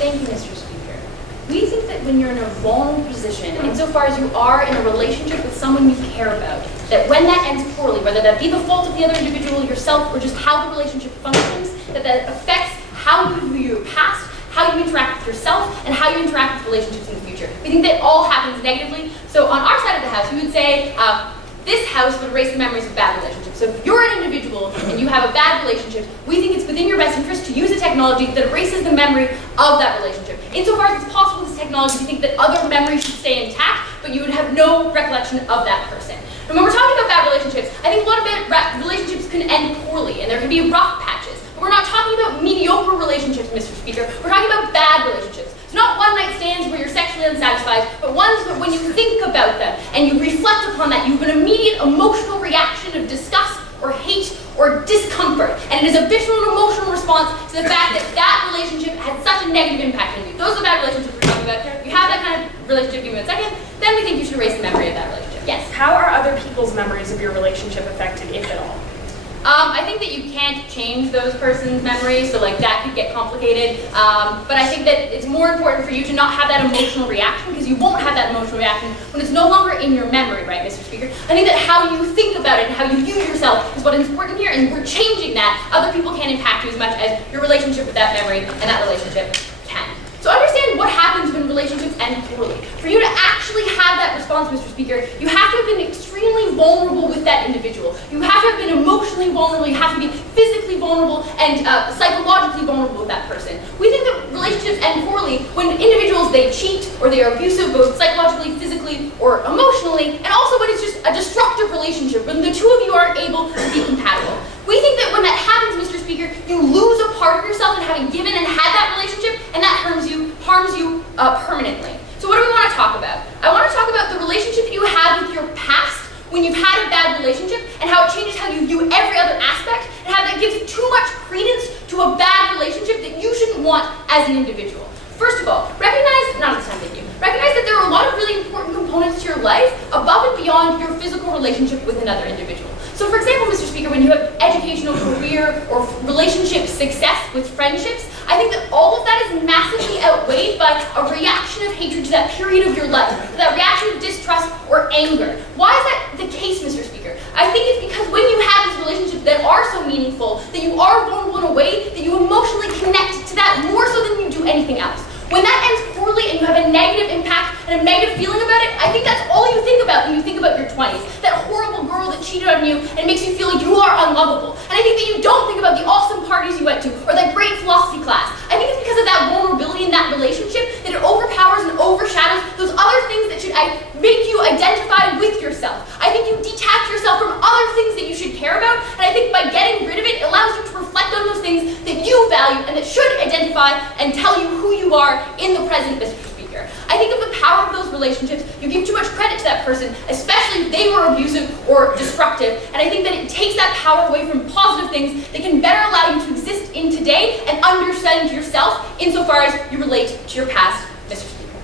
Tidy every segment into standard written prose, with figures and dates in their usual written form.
Thank you, Mr. Speaker. We think that when you're in a vulnerable position, insofar as you are in a relationship with someone you care about, that when that ends poorly, whether that be the fault of the other individual, yourself, or just how the relationship functions, that affects how you view your past, how you interact with yourself, and how you interact with relationships in the future. We think that all happens negatively. So on our side of the house, we would say, this house would erase the memories of bad relationships. So if you're an individual and you have a bad relationship, we think it's within your best interest to use a technology that erases the memory of that relationship. Insofar as it's possible with this technology, we think that other memories should stay intact, but you would have no recollection of that person. And when we're talking about bad relationships, I think a lot of bad relationships can end poorly, and there can be rough patches. But we're not talking about mediocre relationships, Mr. Speaker. We're talking about bad relationships. It's not one-night stands where you're sexually unsatisfied, but ones where when you think about them and you reflect upon that, you have an immediate emotional reaction of disgust or hate or discomfort. And it is a visceral and emotional response to the fact that that relationship had such a negative impact on you. Those are the bad relationships we're talking about. If you have that kind of relationship, give me a second, then we think you should erase the memory of that relationship. Yes? How are other people's memories of your relationship affected, if at all? I think that you can't change those person's memories, so like that could get complicated. But I think that it's more important for you to not have that emotional reaction, because you won't have that emotional reaction when it's no longer in your memory, right, Mr. Speaker? I think that how you think about it and how you view yourself is what is important here, and we're changing that. Other people can't impact you as much as your relationship with that memory and that relationship can. So understand what happens when relationships end poorly. For you to actually have that response, Mr. Speaker, you have to have been extremely vulnerable with that individual. You have to have been emotionally vulnerable, you have to be physically vulnerable and psychologically vulnerable with that person. We think that relationships end poorly when individuals, they cheat or they are abusive, both psychologically, physically, or emotionally, and also when it's just a destructive relationship, when the two of you aren't able to be compatible. We think that when that happens, Mr. Speaker, you lose a part of yourself in having given and had that relationship, and that harms you permanently. So what do we want to talk about? I want to talk about the relationship that you have with your past when you've had a bad relationship, and how it changes how you view every other aspect, and how that gives too much credence to a bad relationship that you shouldn't want as an individual. First of all, recognize that there are a lot of really important components to your life above and beyond your physical relationship with another individual. So for example, Mr. Speaker, when you have educational, career, or relationship success with friendships, I think that all of that is massively outweighed by a reaction of hatred to that period of your life, that reaction of distrust or anger. Why is that the case, Mr. Speaker? I think it's because when you have these relationships that are so meaningful, that you are vulnerable in a way that you emotionally connect to that more so than you do anything else. When that ends poorly and you have a negative impact and a negative feeling about it, I think that's all you think about when you think about your 20s. That horrible girl that cheated on you and makes you feel like you are unlovable. And I think that you don't think about the awesome parties you went to or that great philosophy class. I think it's because of that vulnerability in that relationship that it overpowers and overshadows those other things that should make you identify with yourself. I think you detach yourself from other things that you should care about, and I think by getting rid of it, it allows you to reflect on those things that you value and that should identify and tell you who you are in the present, Mr. Speaker. I think of the power of those relationships, you give too much credit to that person, especially if they were abusive or destructive, and I think that it takes that power away from positive things that can better allow you to exist in today and understand yourself insofar as you relate to your past, Mr. Speaker.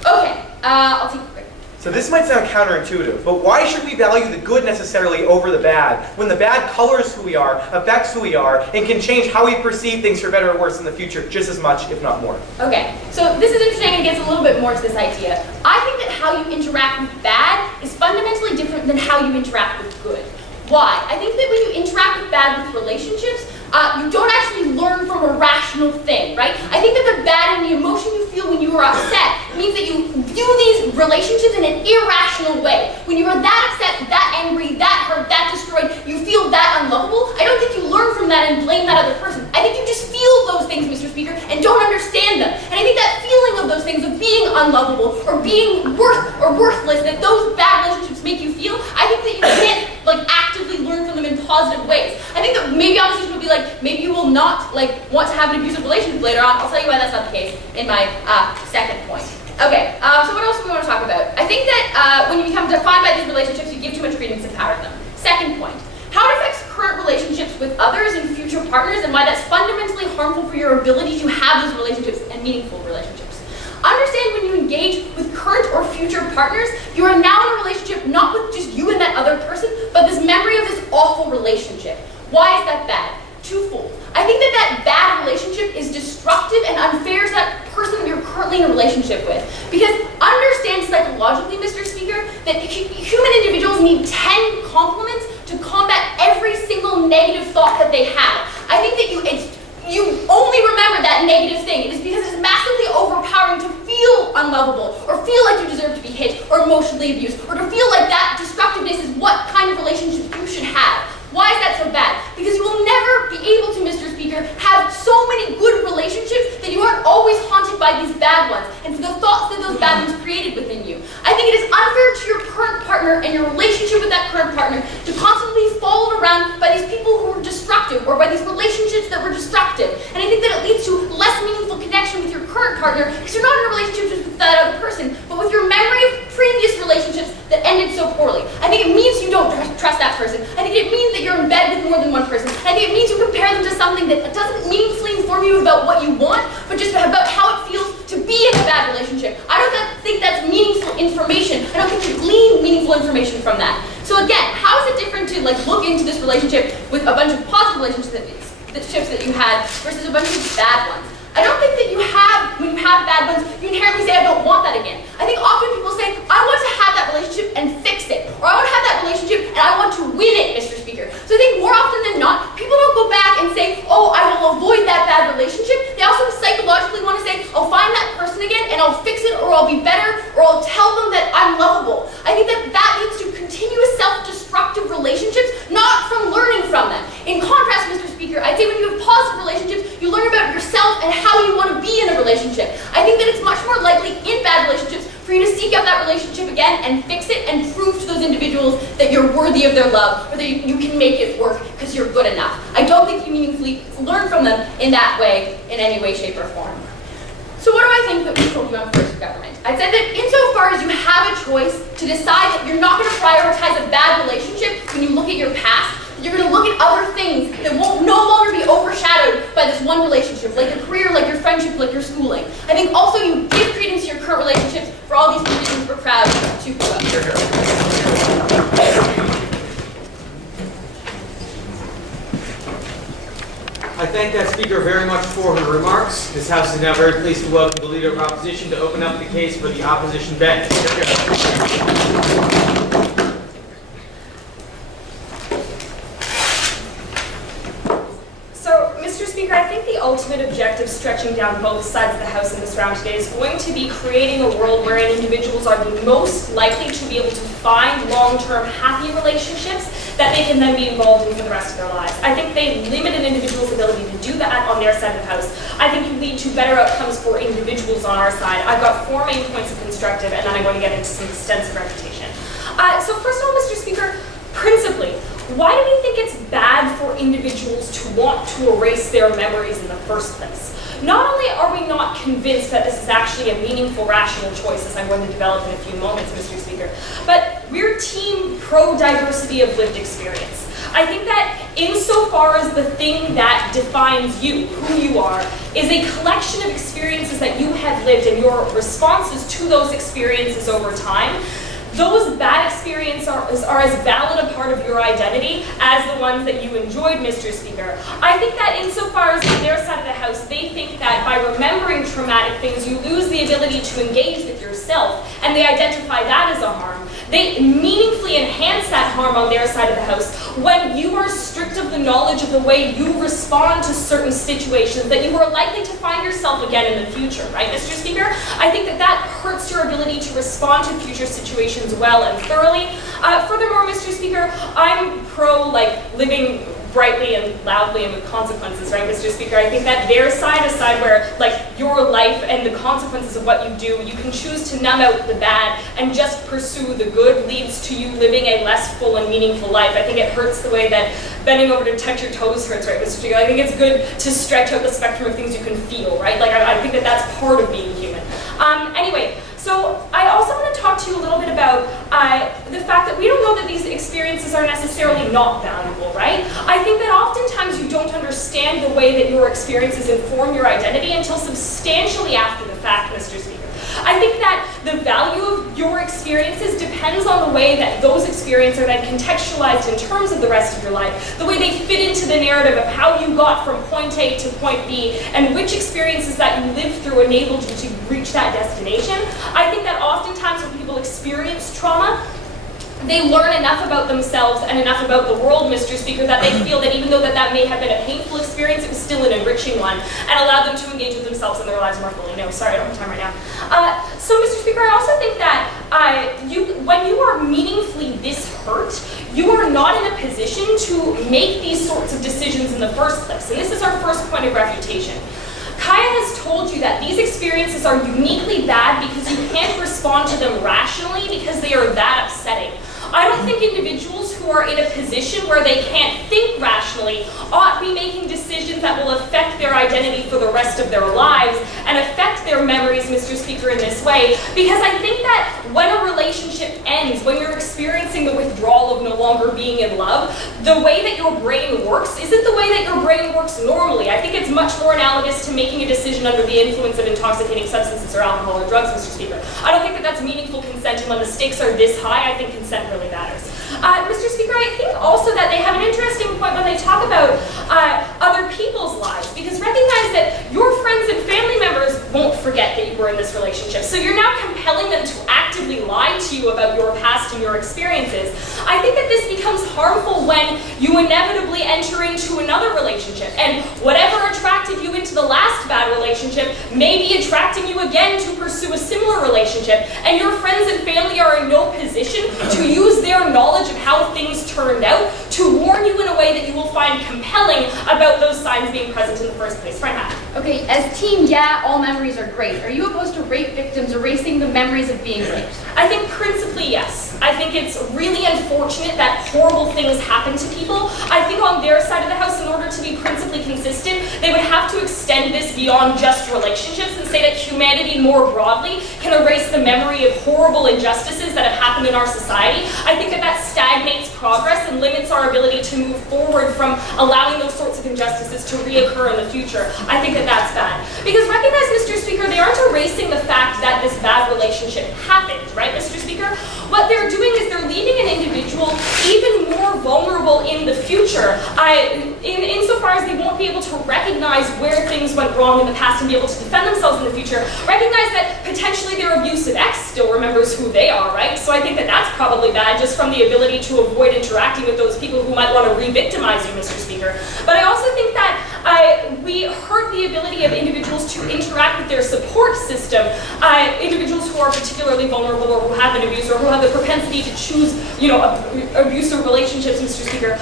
Okay, I'll take a break. So this might sound counterintuitive, but why should we value the good necessarily over the bad, when the bad colors who we are, affects who we are, and can change how we perceive things for better or worse in the future just as much, if not more? Okay, so this is interesting and gets a little bit more to this idea. I think that how you interact with bad is fundamentally different than how you interact with good. Why? I think that when you interact with bad with relationships, you don't actually learn from a rational thing, right? I think that the bad and the emotion you feel when you are upset means that you view these relationships in an irrational way. When you are that upset, that angry, that hurt, that destroyed, you feel that unlovable, I don't think you learn from that and blame that other person. I think you just feel those things, Mr. Speaker, and don't understand them. And I think that feeling of those things of being unlovable or being worthless, that those bad relationships make you feel, I think that you can't actively learn from them in positive ways. I think that maybe opposition would be maybe you will not want to have an abusive relationship later on. I'll tell you why that's not the case in my second point. Okay, so what else do we want to talk about? I think that when you become defined by these relationships, you give too much credence and power to them. Second point, how it affects current relationships with others and future partners, and why that's fundamentally harmful for your ability to have those relationships and meaningful relationships. Understand when you engage with current or future partners, you are now in a relationship not with just you and that other person, but this memory of this awful relationship. Why is that bad? twofold. I think that that bad relationship is destructive and unfair to that person you're currently in a relationship with. Because understand psychologically, Mr. Speaker, that human individuals need 10 compliments to combat every single negative thought that they have. I think that you only remember that negative thing. It is because it's massively overpowering to feel unlovable, or feel like you deserve to be hit, or emotionally abused, or to feel like that destructiveness is what kind of relationship you should have. Why is that so bad? Because you will never be able to, Mr. Speaker, have so many good relationships that you aren't always haunted by these bad ones, and for the thoughts that those bad ones created within you. I think it is unfair to your current partner and your relationship with that current partner to constantly be followed around by these people who are destructive, or by these relationships that were destructive. And I think that it leads to less meaningful connection with your current partner, because you're not in a relationship just with that other person, but with your memory of previous relationships that ended so poorly. I think it means you don't trust that person. I think it means that you're in bed with more than one person. I think it means you compare them to something that doesn't meaningfully inform you about what you want, but just about how it feels to be in a bad relationship. I don't think that's meaningful information. I don't think you glean meaningful information from that. So again, how is it different to look into this relationship with a bunch of positive relationships that you had versus a bunch of bad ones? I don't think that when you have bad ones, you inherently say, I don't want that again. I think often people say, I want to have that relationship and fix it. Or I want to have that relationship and I want to win it, Mr. Speaker. So I think more often than not, people don't go back and say, oh, I will avoid that bad relationship. They also psychologically want to say, I'll find that person again and I'll fix it, or I'll be better, or I'll tell them that I'm lovable. I think that leads to continuous self-destructive relationships, not from learning from them. In contrast, Mr. Speaker, I'd say when you have positive relationships, you learn about yourself and how you want to be in a relationship. I think that it's much more likely in bad relationships for you to seek out that relationship again and fix it and prove to those individuals that you're worthy of their love, or that you can make it work because you're good enough. I don't think you meaningfully learn from them in that way, in any way, shape, or form. So what do I think that we told you on First Government? I said that insofar as you have a choice to decide that you're not going to prioritize a bad relationship when you look at your past, you're going to look at other things that won't no longer be overshadowed by this one relationship, like your career, like your friendship, like your schooling. I think also you give credence to your current relationships for all these reasons we're proud to go up. I thank that speaker very much for her remarks. This House is now very pleased to welcome the Leader of Opposition to open up the case for the opposition bench. Mr. Speaker, I think the ultimate objective stretching down both sides of the House in this round today is going to be creating a world wherein individuals are the most likely to be able to find long-term happy relationships that they can then be involved in for the rest of their lives. I think they limit an individual's ability to do that on their side of the House. I think you lead to better outcomes for individuals on our side. I've got 4 main points of constructive, and then I'm going to get into some extensive refutation. So first of all, Mr. Speaker, principally, why do we think it's bad for individuals to want to erase their memories in the first place? Not only are we not convinced that this is actually a meaningful, rational choice, as I'm going to develop in a few moments, Mr. Speaker, but we're team pro-diversity of lived experience. I think that insofar as the thing that defines you, who you are, is a collection of experiences that you have lived and your responses to those experiences over time, those bad experiences are as valid a part of your identity as the ones that you enjoyed, Mr. Speaker. I think that insofar as on their side of the House, they think that by remembering traumatic things, you lose the ability to engage with yourself, and they identify that as a harm. They meaningfully enhance that harm on their side of the House when you are stripped of the knowledge of the way you respond to certain situations that you are likely to find yourself again in the future, right, Mr. Speaker? I think that that hurts your ability to respond to future situations well and thoroughly. Furthermore, Mr. Speaker, I'm pro living brightly and loudly and with consequences, right, Mr. Speaker? I think that their side is side where your life and the consequences of what you do, you can choose to numb out the bad and just pursue the good leads to you living a less full and meaningful life. I think it hurts the way that bending over to touch your toes hurts, right, Mr. Speaker? I think it's good to stretch out the spectrum of things you can feel, right? I think that that's part of being human. Anyway, so I also want to talk to you a little bit about the fact that we don't know that these experiences are necessarily not valuable, right? I think that oftentimes you don't understand the way that your experiences inform your identity until substantially after the fact, Mr. Speaker. I think that the value of your experiences depends on the way that those experiences are then contextualized in terms of the rest of your life, the way they fit into the narrative of how you got from point A to point B, and which experiences that you lived through enabled you to reach that destination. I think that oftentimes when people experience trauma, they learn enough about themselves and enough about the world, Mr. Speaker, that they feel that even though that may have been a painful experience, it was still an enriching one, and allowed them to engage with themselves and their lives more fully. No, sorry, I don't have time right now. So, Mr. Speaker, I also think that when you are meaningfully this hurt, you are not in a position to make these sorts of decisions in the first place. And this is our first point of refutation. Kaya has told you that these experiences are uniquely bad because you can't respond to them rationally because they are that upsetting. I don't think individuals who are in a position where they can't think rationally ought to be making decisions that will affect their identity for the rest of their lives and affect their memories, Mr. Speaker, in this way. Because I think that when a relationship ends, when you're experiencing the withdrawal of no longer being in love, the way that your brain works isn't the way that your brain works normally. I think it's much more analogous to making a decision under the influence of intoxicating substances or alcohol or drugs, Mr. Speaker. I don't think that that's meaningful consent, and when the stakes are this high, I think consent really matters. Mr. Speaker, I think also that they have an interesting point when they talk about other people's lives, because recognize that your friends and family members won't forget that you were in this relationship. So you're now compelling them to actively lie to you about your past and your experiences. I think that this becomes harmful when you inevitably enter into another relationship, and whatever attracted you into the last bad relationship may be attracting you again to pursue a similar relationship, and your friends and family are in no position to use their knowledge of how things turned out to warn you in a way that you will find compelling about those signs being present in the first place. Friend Matt. Okay, as team, yeah, all memories are great. Are you opposed to rape victims erasing the memories of being raped? I think principally yes. I think it's really unfortunate that horrible things happen to people. I think on their side of the house, in order to be principally consistent, they would have to extend this beyond just relationships and say that humanity more broadly can erase the memory of horrible injustices that have happened in our society. I think that that stagnates progress and limits our ability to move forward from allowing those sorts of injustices to reoccur in the future. I think that that's bad. Because recognize, Mr. Speaker, they aren't erasing the fact that this bad relationship happened, right, Mr. Speaker? What they're doing is they're leaving an individual even more vulnerable in the future, insofar as they won't be able to recognize where things went wrong in the past and be able to defend themselves in the future. Recognize that potentially their abusive ex still remembers who they are, right? So I think that that's probably bad, just from the ability to avoid interacting with those people who might want to re-victimize you, Mr. Speaker. But I also think that we hurt the ability of individuals to interact with their support system, individuals who are particularly vulnerable or who have been abused or who have the propensity to choose, abusive relationships, Mr. Speaker.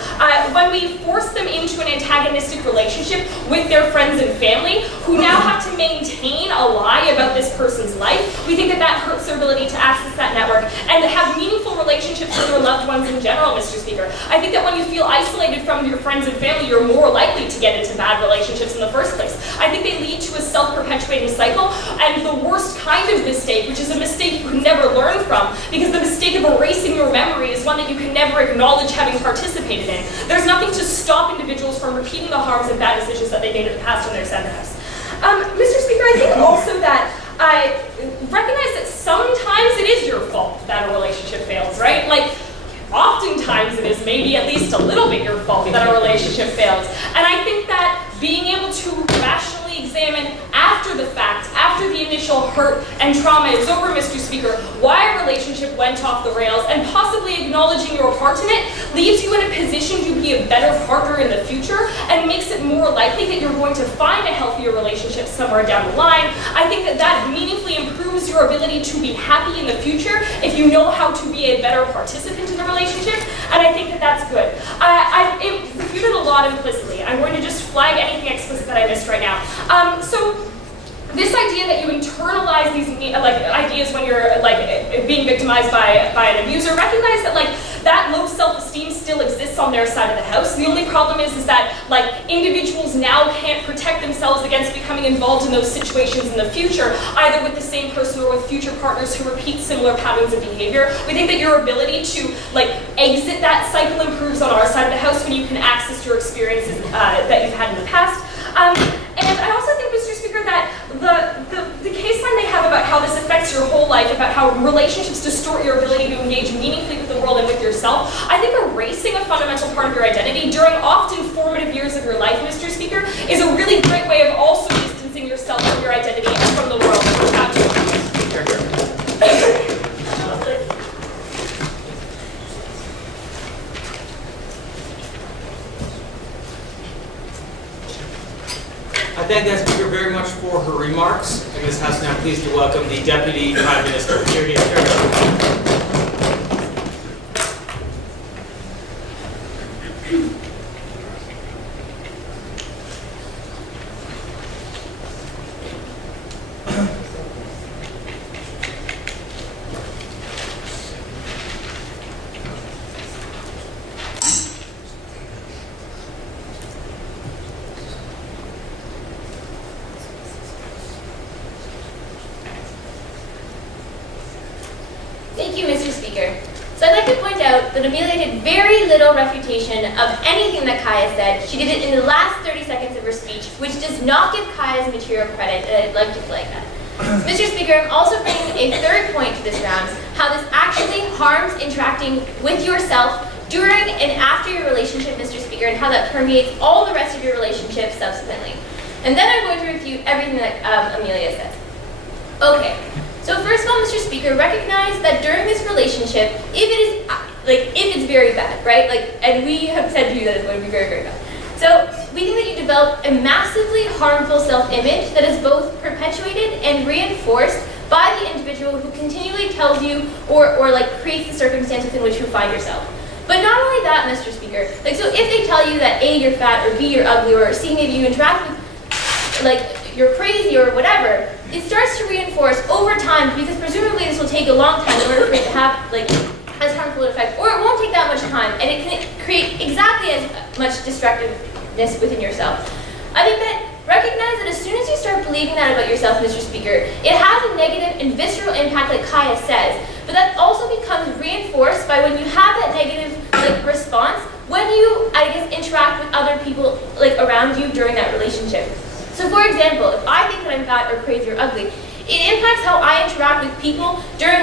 When we force them into an antagonistic relationship with their friends and family, who now have to maintain a lie about this person's life, we think that that hurts their ability to access that network and have meaningful relationships with their loved ones in general, Mr. Speaker. I think that when you feel isolated from your friends and family, you're more likely to get into bad relationships in the first place. I think they lead to a self-perpetuating cycle, and the worst kind of mistake, which is a mistake you can never learn from, because the mistake of erasing your memory is one that you can never acknowledge having participated in. There's nothing to stop individuals from repeating the harms and bad decisions that they made in the past on their side of the house. Mr. Speaker, I think also that I recognize that sometimes it is your fault that a relationship fails, right? Like, oftentimes it is maybe at least a little bit your fault that a relationship fails. And I think that being able to rationally examine after the fact, after the initial hurt and trauma is over, Mr. Speaker, why a relationship went off the rails, and possibly acknowledging your part in it, leaves you in a position to be a better partner in the future and makes it more likely that you're going to find a healthier relationship somewhere down the line. I think that that meaningfully improves your ability to be happy in the future if you know how to be a better participant in the relationship, and I think that that's good. I've refuted a lot implicitly. I'm going to just flag anything explicit that I missed right now. So this idea that you internalize these ideas when you're being victimized by an abuser, recognize that that low self-esteem still exists on their side of the house. The only problem is that individuals now can't protect themselves against becoming involved in those situations in the future, either with the same person or with future partners who repeat similar patterns of behavior. We think that your ability to exit that cycle improves on our side of the house when you can access your experiences that you've had in the past. And I also think, Mr. Speaker, that the case line they have about how this affects how relationships distort your ability to engage meaningfully with the world and with yourself, I think erasing a fundamental part of your identity during often formative years of your life, Mr. Speaker, is a really great way of also distancing yourself from your identity and from the world. I thank that speaker very much for her remarks, and this House is now pleased to welcome the Deputy Prime Minister. Here he is. Thank you, Mr. Speaker. So I'd like to point out that Amelia did very little refutation of anything that Kaya said. She did it in the last 30 seconds of her speech, which does not give Kaya's material credit, and I'd like to flag that. Mr. Speaker, I'm also bringing a third point to this round, how this actually harms interacting with yourself during and after your relationship, Mr. Speaker, and how that permeates all the rest of your relationships subsequently. And then I'm going to refute everything that Amelia says. Okay. So first of all, Mr. Speaker, recognize that during this relationship, if it's very bad, right? And we have said to you that it's going to be very, very bad. So we think that you develop a massively harmful self-image that is both perpetuated and reinforced by the individual who continually tells you or creates the circumstance within which you find yourself. But not only that, Mr. Speaker, so if they tell you that A, you're fat, or B, you're ugly, or C, maybe you interact with, you're crazy or whatever, it starts to reinforce over time, because presumably this will take a long time in order for it to have as harmful an effect, or it won't take that much time, and it can create exactly as much destructiveness within yourself. I think that recognize that as soon as you start believing that about yourself, Mr. Speaker, it has a negative and visceral impact, like Kaya says, but that also becomes reinforced by when you have that negative response when you, interact with other people around you during that relationship. So for example, if I think that I'm fat or crazy or ugly, it impacts how I interact with people during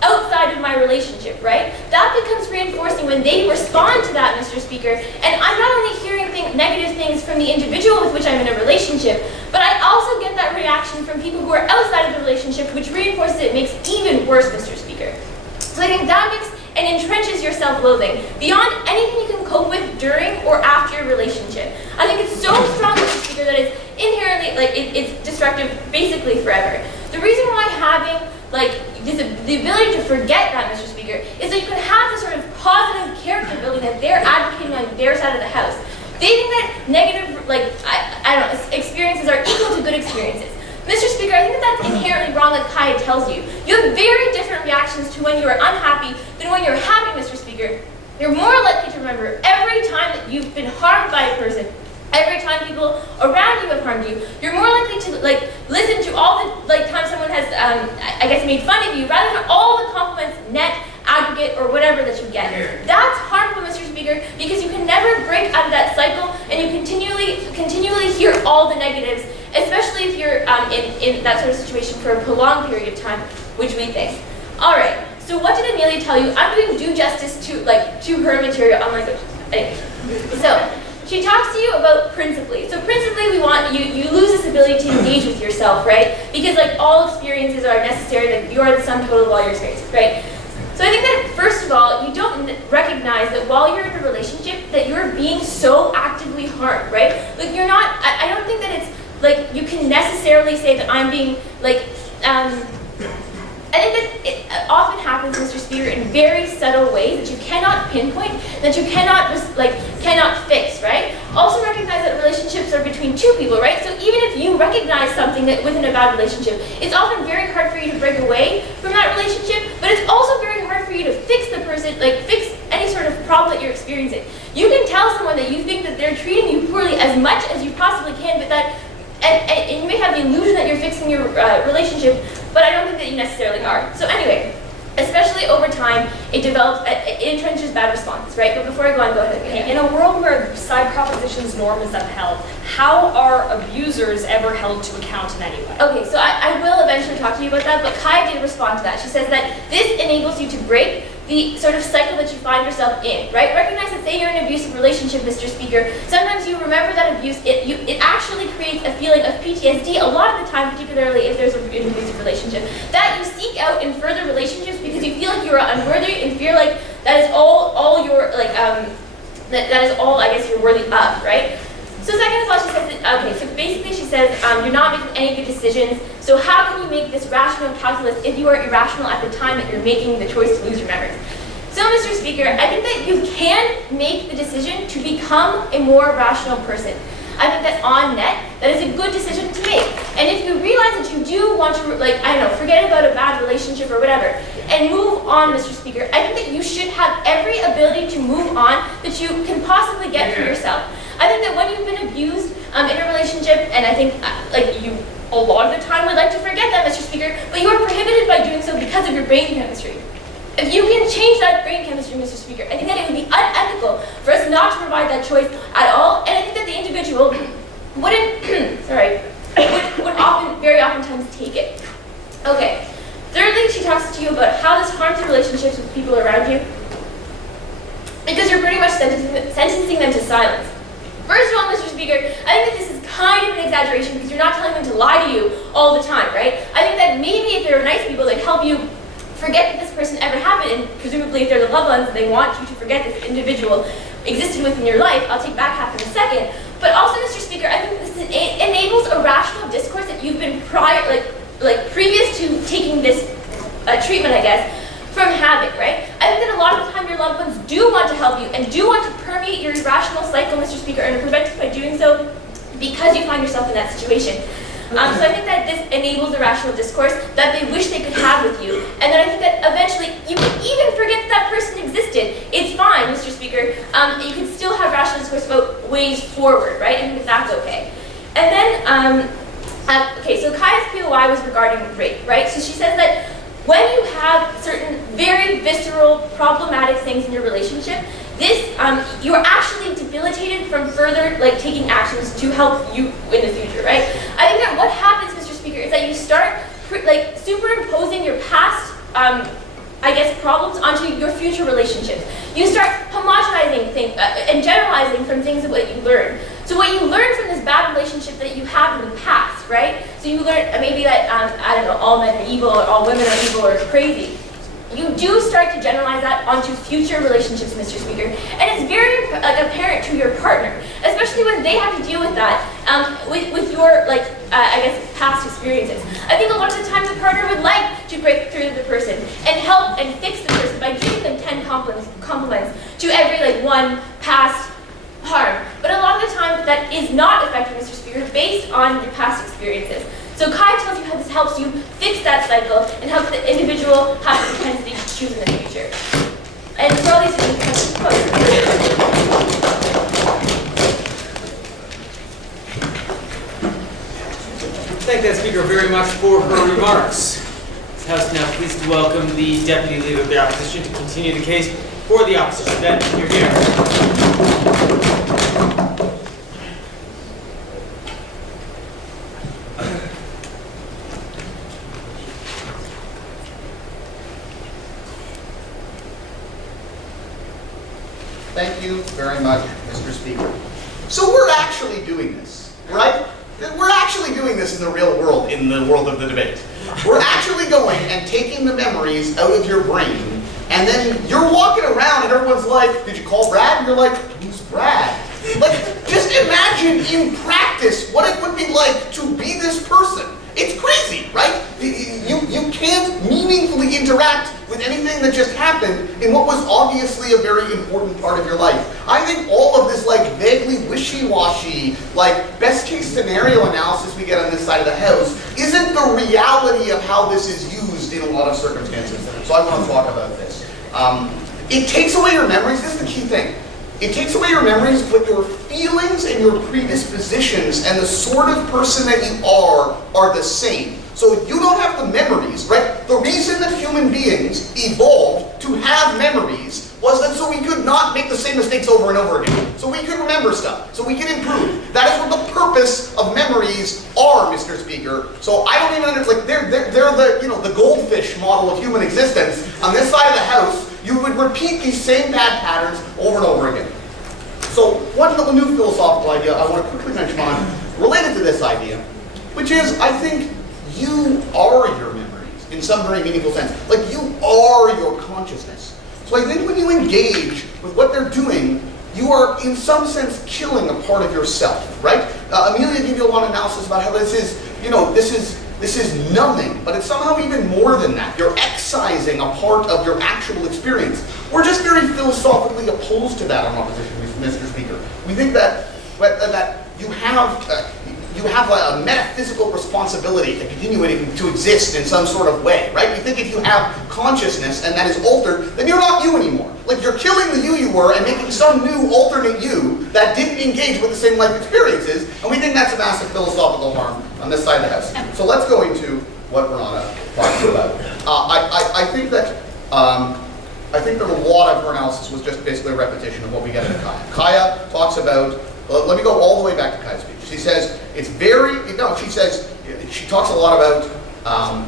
outside of my relationship, right? That becomes reinforcing when they respond to that, Mr. Speaker, and I'm not only hearing negative things from the individual with which I'm in a relationship, but I also get that reaction from people who are outside of the relationship, which reinforces it, makes even worse, Mr. Speaker. So I think that makes and entrenches your self-loathing beyond anything you can cope with during or after your relationship. I think it's so strong, Mr. Speaker, that it's inherently, it's destructive basically forever. The reason why having, the ability to forget that, Mr. Speaker, is that you can have this sort of positive character building that they're advocating on their side of the house. They think that negative, experiences are equal to good experiences. Mr. Speaker, I think that that's inherently wrong, like Kaya tells you. You have very different reactions to when you are unhappy than when you're happy, Mr. Speaker. You're more likely to remember every time that you've been harmed by a person, every time people around you have harmed you. You're more likely to listen to all the times someone has, made fun of you, rather than all the compliments, net, aggregate, or whatever that you get. That's harmful, Mr. Speaker, because you can never break out of that cycle, and you continually hear all the negatives, especially if you're in that sort of situation for a prolonged period of time, which we think. All right. So what did Amelia tell you? I'm doing due justice to her material. So she talks to you about principally. So principally, we want you lose this ability to engage with yourself, right? Because all experiences are necessary. That you are the sum total of all your experiences, right? So I think that first of all, you don't recognize that while you're in a relationship, that you're being so actively harmed, right? You're not. I don't think that it's you can necessarily say that I'm being I think that it often happens, Mr. Speaker, in very subtle ways that you cannot pinpoint, that you cannot fix, right? Also recognize that relationships are between two people, right? So even if you recognize something that within a bad relationship, it's often very hard for you to break away from that relationship, but it's also very hard for you to fix the person, fix any sort of problem that you're experiencing. You can tell someone that you think that they're treating you poorly as much as you possibly can, but that and you may have the illusion that you're fixing your relationship, but I don't think that you necessarily are. So anyway, especially over time, it entrenches bad responses, right? But before I go on, go ahead. Okay. In a world where side proposition's norm is upheld, how are abusers ever held to account in any way? Okay, so I will eventually talk to you about that, but Kaya did respond to that. She says that this enables you to break the sort of cycle that you find yourself in, right? Recognize that, say you're in an abusive relationship, Mr. Speaker, sometimes you remember that abuse, it actually creates a feeling of PTSD a lot of the time, particularly if there's an abusive relationship, that you seek out in further relationships because you feel like you're unworthy and feel like that is all your, like, that is all, I guess, you're worthy of, right? So second of all, she says that, okay, so basically she says, you're not making any good decisions, so how can you make this rational calculus if you are irrational at the time that you're making the choice to lose your memories? So, Mr. Speaker, I think that you can make the decision to become a more rational person. I think that on net, that is a good decision to make. And if you realize that you do want to, like, I don't know, forget about a bad relationship or whatever, and move on, Mr. Speaker, I think that you should have every ability to move on that you can possibly get for yourself. I think that when you've been abused in a relationship, and I think like you a lot of the time would like to forget that, Mr. Speaker, but you are prohibited by doing so because of your brain chemistry. If you can change that brain chemistry, Mr. Speaker, I think that it would be unethical for us not to provide that choice at all, and I think that the individual wouldn't, would often, very oftentimes take it. Okay. Thirdly, she talks to you about how this harms your relationships with people around you, because you're pretty much sentencing them to silence. First of all, Mr. Speaker, I think that this is kind of an exaggeration because you're not telling them to lie to you all the time, right? I think that maybe if there are nice people that help you forget that this person ever happened, and presumably if they're the loved ones and they want you to forget this individual existing within your life, I'll take back half in a second. But also, Mr. Speaker, I think this enables a rational discourse that you've been previous to taking this treatment, I guess, from having, right? I think that a lot of the time your loved ones do want to help you and do want to permeate your irrational cycle, Mr. Speaker, and are prevented by doing so because you find yourself in that situation. So I think that this enables a rational discourse that they wish they could have with you, and then I think that eventually you can even forget that person existed. It's fine, Mr. Speaker. You can still have rational discourse about ways forward, right? I think that that's okay. And then, okay, so Kaya's POI was regarding rape, right? So she says that when you have certain very visceral, problematic things in your relationship, this, you're actually debilitated from further, like, taking actions to help you in the future, right? I think that what happens, Mr. Speaker, is that you start, like, superimposing your past, I guess, problems onto your future relationships. You start homogenizing things and generalizing from things of what you learn. So what you learn from this bad relationship that you have in the past, right? So you learn maybe that, I don't know, all men are evil or all women are evil or crazy. You do start to generalize that onto future relationships, Mr. Speaker. And it's very apparent to your partner, especially when they have to deal with that, with your, I guess, past experiences. I think a lot of the time the partner would like to break through to the person and help and fix the person by giving them 10 compliments to every, one past harm. But a lot of the time that is not effective, Mr. Speaker, based on your past experiences. So Kai tells you how this helps you fix that cycle and helps the individual have the propensity to choose in the future. And for all these reasons, Thank that speaker very much for her remarks. This House is now pleased to welcome the Deputy Leader of the Opposition to continue the case for the Opposition. Ben, you're here. Thank you very much, Mr. Speaker. So we're actually doing this, right? We're actually doing this in the real world, in the world of the debate. We're actually going and taking the memories out of your brain, and then you're walking around and everyone's like, did you call Brad? And you're like, who's Brad? Like, just imagine in practice what it would be like to be this person. It's crazy, right? You can't meaningfully interact with anything that just happened in what was obviously a very important part of your life. I think all of this vaguely wishy-washy, best case scenario analysis we get on this side of the house isn't the reality of how this is used in a lot of circumstances. So I want to talk about this. It takes away your memories. This is the key thing. It takes away your memories, but your feelings and your predispositions and the sort of person that you are the same. So if you don't have the memories, right? The reason that human beings evolved to have memories was that so we could not make the same mistakes over and over again. So we could remember stuff. So we could improve. That is what the purpose of memories are are, Mr. Speaker. So I don't even understand, like, they're the, you know, the goldfish model of human existence. On this side of the house, you would repeat these same bad patterns over and over again. So one little new philosophical idea I want to quickly mention on, related to this idea, which is, I think you are your memories in some very meaningful sense. Like, you are your consciousness. So I think when you engage with what they're doing, you are in some sense killing a part of yourself, right? Amelia gave you a lot of analysis about how this is, you know, this is numbing, but it's somehow even more than that. You're excising a part of your actual experience. We're just very philosophically opposed to that on opposition, Mr. Speaker. We think that you have a metaphysical responsibility to continuing to exist in some sort of way, right? We think if you have consciousness and that is altered, then you're not you anymore. Like, you're killing the you were and making some new alternate you that didn't engage with the same life experiences, and we think that's a massive philosophical harm on this side of the house. So let's go into what Rana talked about. I think that a lot of her analysis was just basically a repetition of what we get in Kaya. Kaya talks about, let me go all the way back to Kaya's speech. She says, she talks a lot about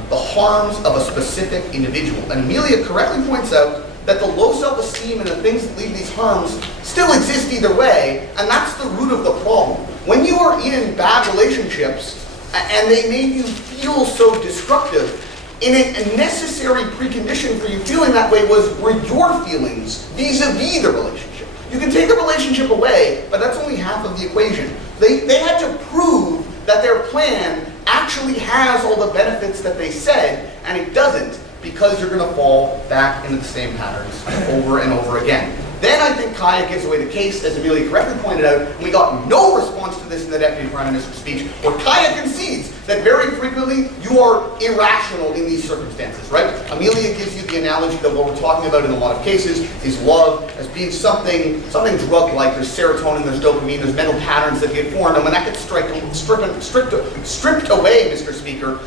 the harms of a specific individual. And Amelia correctly points out that the low self-esteem and the things that lead these harms still exist either way, and that's the root of the problem. When you are in bad relationships, and they made you feel so destructive, a necessary precondition for you feeling that way were your feelings vis-a-vis the relationship. You can take the relationship away, but that's only half of the equation. They had to prove that their plan actually has all the benefits that they said, and it doesn't, because you're going to fall back into the same patterns over and over again. Then I think Kaya gives away the case, as Amelia correctly pointed out, and we got no response to this in the Deputy Prime Minister's speech, where Kaya concedes that very frequently you are irrational in these circumstances, right? Amelia gives you the analogy that what we're talking about in a lot of cases is love as being something drug-like. There's serotonin, there's dopamine, there's mental patterns that get formed, and when that gets stripped away, Mr. Speaker,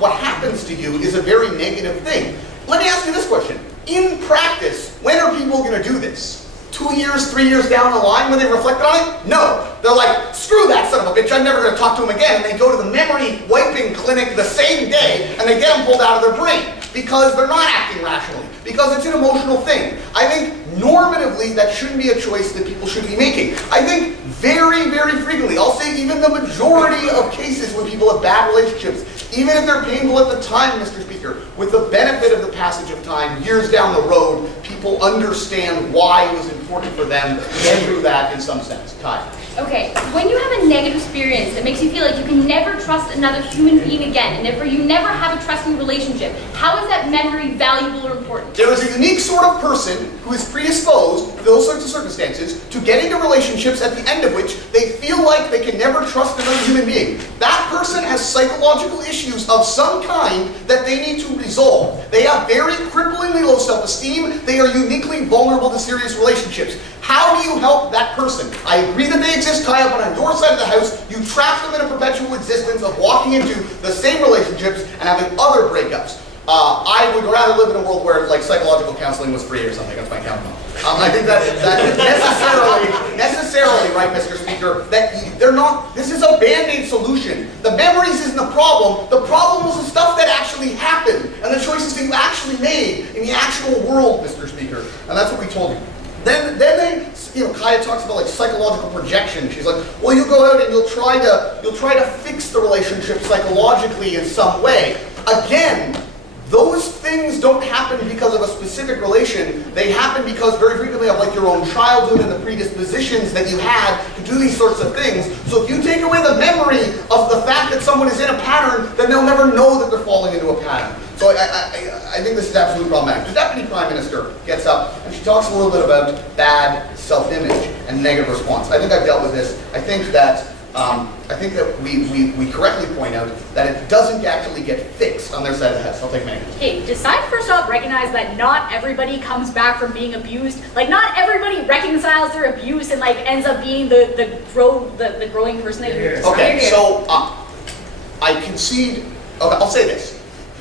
what happens to you is a very negative thing. Let me ask you this question. In practice, when are people going to do this? 2 years, 3 years down the line when they reflected on it? No. They're like, screw that son of a bitch, I'm never going to talk to him again. And they go to the memory wiping clinic the same day and they get them pulled out of their brain because they're not acting rationally, because it's an emotional thing. I think normatively that shouldn't be a choice that people should be making. I think very, very frequently, I'll say even the majority of cases when people have bad relationships, even if they're painful at the time, Mr. Speaker, with the benefit of the passage of time, years down the road, people understand why it was important for them to get through that in some sense. Kai. Okay, when you have a negative experience that makes you feel like you can never trust another human being again, and therefore you never have a trusting relationship, how is that memory valuable or important? There is a unique sort of person who is predisposed to those sorts of circumstances to get into relationships at the end of which they feel like they can never trust another human being. That person has psychological issues of some kind that they need to resolve. They have very cripplingly low self-esteem. They are uniquely vulnerable to serious relationships. How do you help that person? I agree that they exist, Kaya, but on your side of the house, you trap them in a perpetual existence of walking into the same relationships and having other breakups. I would rather live in a world where, like, psychological counseling was free or something. That's my counter. I think that necessarily, right, Mr. Speaker, that they're not, this is a Band-Aid solution. The memories isn't the problem. The problem was the stuff that actually happened and the choices that you actually made in the actual world, Mr. Speaker. And that's what we told you. Then they, Kaya talks about like psychological projection. She's like, well, you go out and you'll try to fix the relationship psychologically in some way. Again, those things don't happen because of a specific relation. They happen because very frequently of like your own childhood and the predispositions that you had to do these sorts of things. So if you take away the memory of the fact that someone is in a pattern, then they'll never know that they're falling into a pattern. So I think this is absolutely problematic. The Deputy Prime Minister gets up and she talks a little bit about bad self-image and negative response. I think I've dealt with this. I think that we correctly point out that it doesn't actually get fixed on their side of the house. I'll take Megan. Okay, decide first off, recognize that not everybody comes back from being abused. Like, not everybody reconciles their abuse and like ends up being the growing person that you're describing. Okay, so I concede. Okay, I'll say this.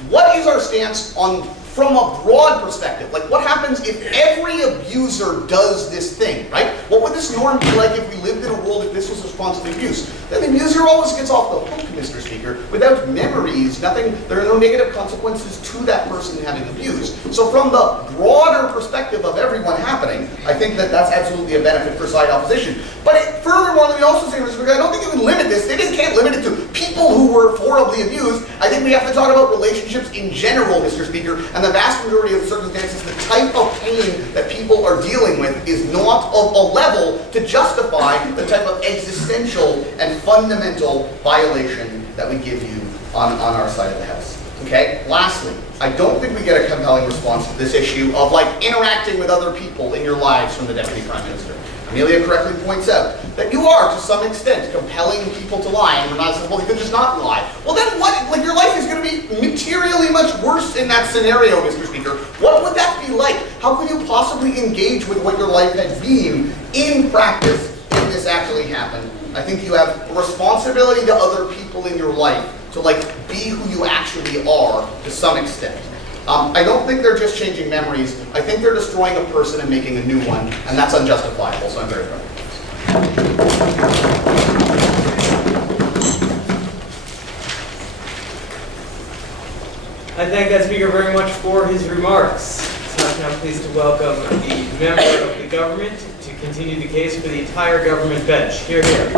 What is our stance on from a broad perspective. Like, what happens if every abuser does this thing, right? What would this norm be like if we lived in a world if this was responsible abuse? Then the abuser always gets off the hook, Mr. Speaker. Without memories, there are no negative consequences to that person having abused. So from the broader perspective of everyone happening, I think that that's absolutely a benefit for side opposition. But furthermore, let me also say, Mr. Speaker, I don't think you can limit this. They can't limit it to people who were horribly abused. I think we have to talk about relationships in general, Mr. Speaker, and the vast majority of the circumstances, the type of pain that people are dealing with is not of a level to justify the type of existential and fundamental violation that we give you on our side of the house. Okay? Lastly, I don't think we get a compelling response to this issue of like interacting with other people in your lives from the Deputy Prime Minister. Amelia correctly points out that you are, to some extent, compelling people to lie, and we're not saying, well, you could just not lie. Well, then what? Like, your life is going to be materially much worse in that scenario, Mr. Speaker. What would that be like? How could you possibly engage with what your life had been in practice if this actually happened? I think you have a responsibility to other people in your life to, like, be who you actually are to some extent. I don't think they're just changing memories. I think they're destroying a person and making a new one, and that's unjustifiable, so I'm very proud. I thank that speaker very much for his remarks. So I'm now pleased to welcome the member of the government to continue the case for the entire government bench. Hear, hear.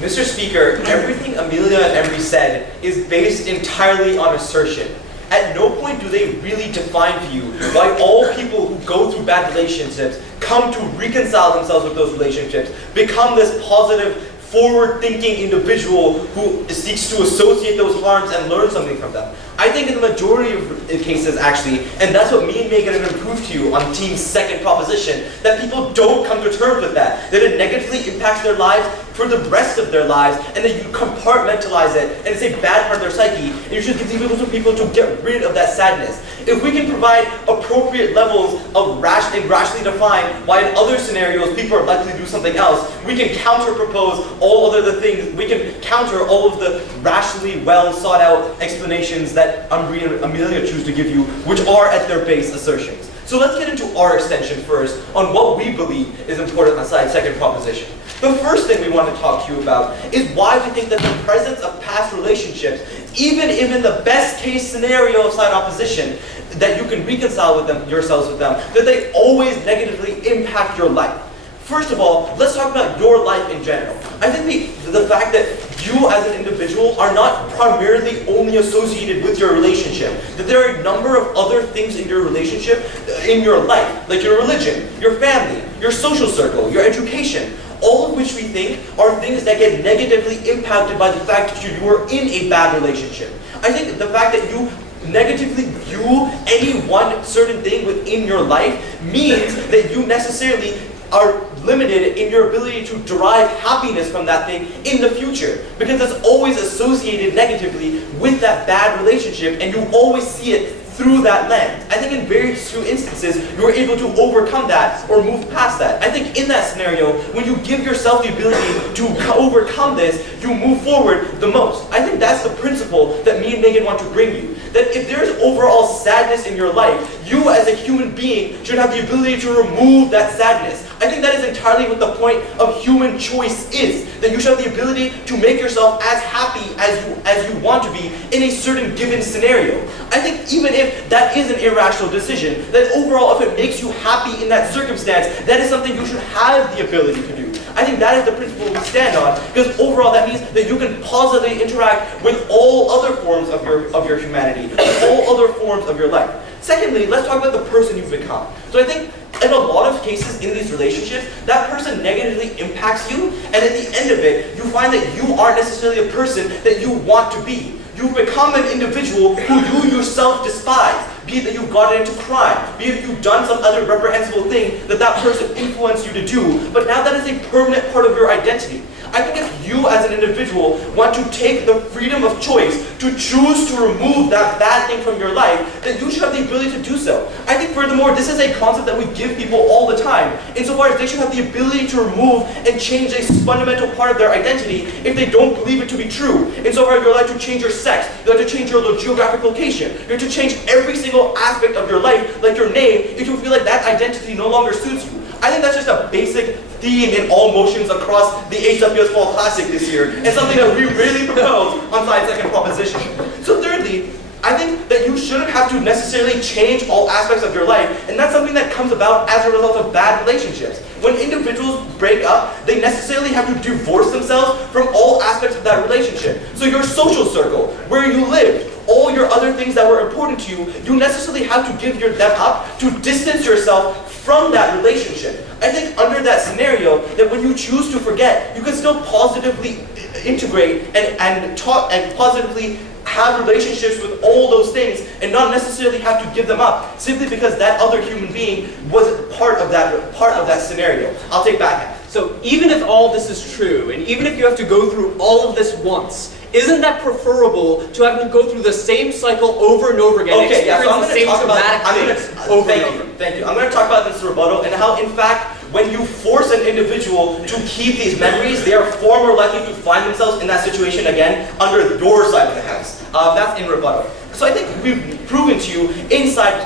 Mr. Speaker, everything Amelia and Emery said is based entirely on assertion. At no point do they really define for you why all people who go through bad relationships come to reconcile themselves with those relationships, become this positive, forward-thinking individual who seeks to associate those harms and learn something from them. I think in the majority of cases, actually, and that's what me and Megan have improved to you on Team's second proposition, that people don't come to terms with that it negatively impacts their lives for the rest of their lives, and that you compartmentalize it, and it's a bad part of their psyche, and you should give people to get rid of that sadness. If we can provide appropriate levels of rationally define why in other scenarios people are likely to do something else, we can counter-propose all other things, we can counter all of the rationally well sought out explanations that Amelia choose to give you, which are at their base assertions. So let's get into our extension first on what we believe is important on side second proposition. The first thing we want to talk to you about is why we think that the presence of past relationships, even if in the best case scenario of side opposition, that you can reconcile with them, yourselves with them, that they always negatively impact your life. First of all, let's talk about your life in general. I think the fact that you as an individual are not primarily only associated with your relationship, that there are a number of other things in your relationship, in your life, like your religion, your family, your social circle, your education, all of which we think are things that get negatively impacted by the fact that you are in a bad relationship. I think the fact that you negatively view any one certain thing within your life means that you necessarily are limited in your ability to derive happiness from that thing in the future, because it's always associated negatively with that bad relationship, and you always see it through that lens. I think in very few instances, you're able to overcome that or move past that. I think in that scenario, when you give yourself the ability to overcome this, you move forward the most. I think that's the principle that me and Megan want to bring you. That if there's overall sadness in your life, you as a human being should have the ability to remove that sadness. I think that is entirely what the point of human choice is. That you should have the ability to make yourself as happy as you want to be in a certain given scenario. I think even if that is an irrational decision, that overall if it makes you happy in that circumstance, that is something you should have the ability to do. I think that is the principle we stand on, because overall that means that you can positively interact with all other forms of your humanity, all other forms of your life. Secondly, let's talk about the person you've become. So I think in a lot of cases in these relationships, that person negatively impacts you, and at the end of it, you find that you aren't necessarily the person that you want to be. You've become an individual who you yourself despise. Be it that you've gotten into crime, be it that you've done some other reprehensible thing that person influenced you to do, but now that is a permanent part of your identity. I think if you as an individual want to take the freedom of choice to choose to remove that bad thing from your life, then you should have the ability to do so. I think furthermore, this is a concept that we give people all the time, insofar as they should have the ability to remove and change a fundamental part of their identity if they don't believe it to be true. Insofar as you're allowed to change your sex, you're allowed to change your geographic location, you're to change every single aspect of your life, like your name, if you feel like that identity no longer suits you. I think that's just a basic theme in all motions across the HWS Fall Classic this year, and something that we really propose on Side Second Proposition. So thirdly, I think that you shouldn't have to necessarily change all aspects of your life, and that's something that comes about as a result of bad relationships. When individuals break up, they necessarily have to divorce themselves from all aspects of that relationship. So your social circle, where you lived, all your other things that were important to you, you necessarily have to give them up to distance yourself from that relationship. I think under that scenario, that when you choose to forget, you can still positively integrate and talk and positively have relationships with all those things and not necessarily have to give them up simply because that other human being was part of that scenario. I'll take back half. So even if all this is true, and even if you have to go through all of this once, isn't that preferable to having to go through the same cycle over and over again, Okay, yeah, so I'm experience the going to same talk about, traumatic things over and over? thank you. I'm going to talk about this rebuttal and how, in fact, when you force an individual to keep these memories, they are far more likely to find themselves in that situation again under your side of the house. That's in rebuttal. So I think we've proven to you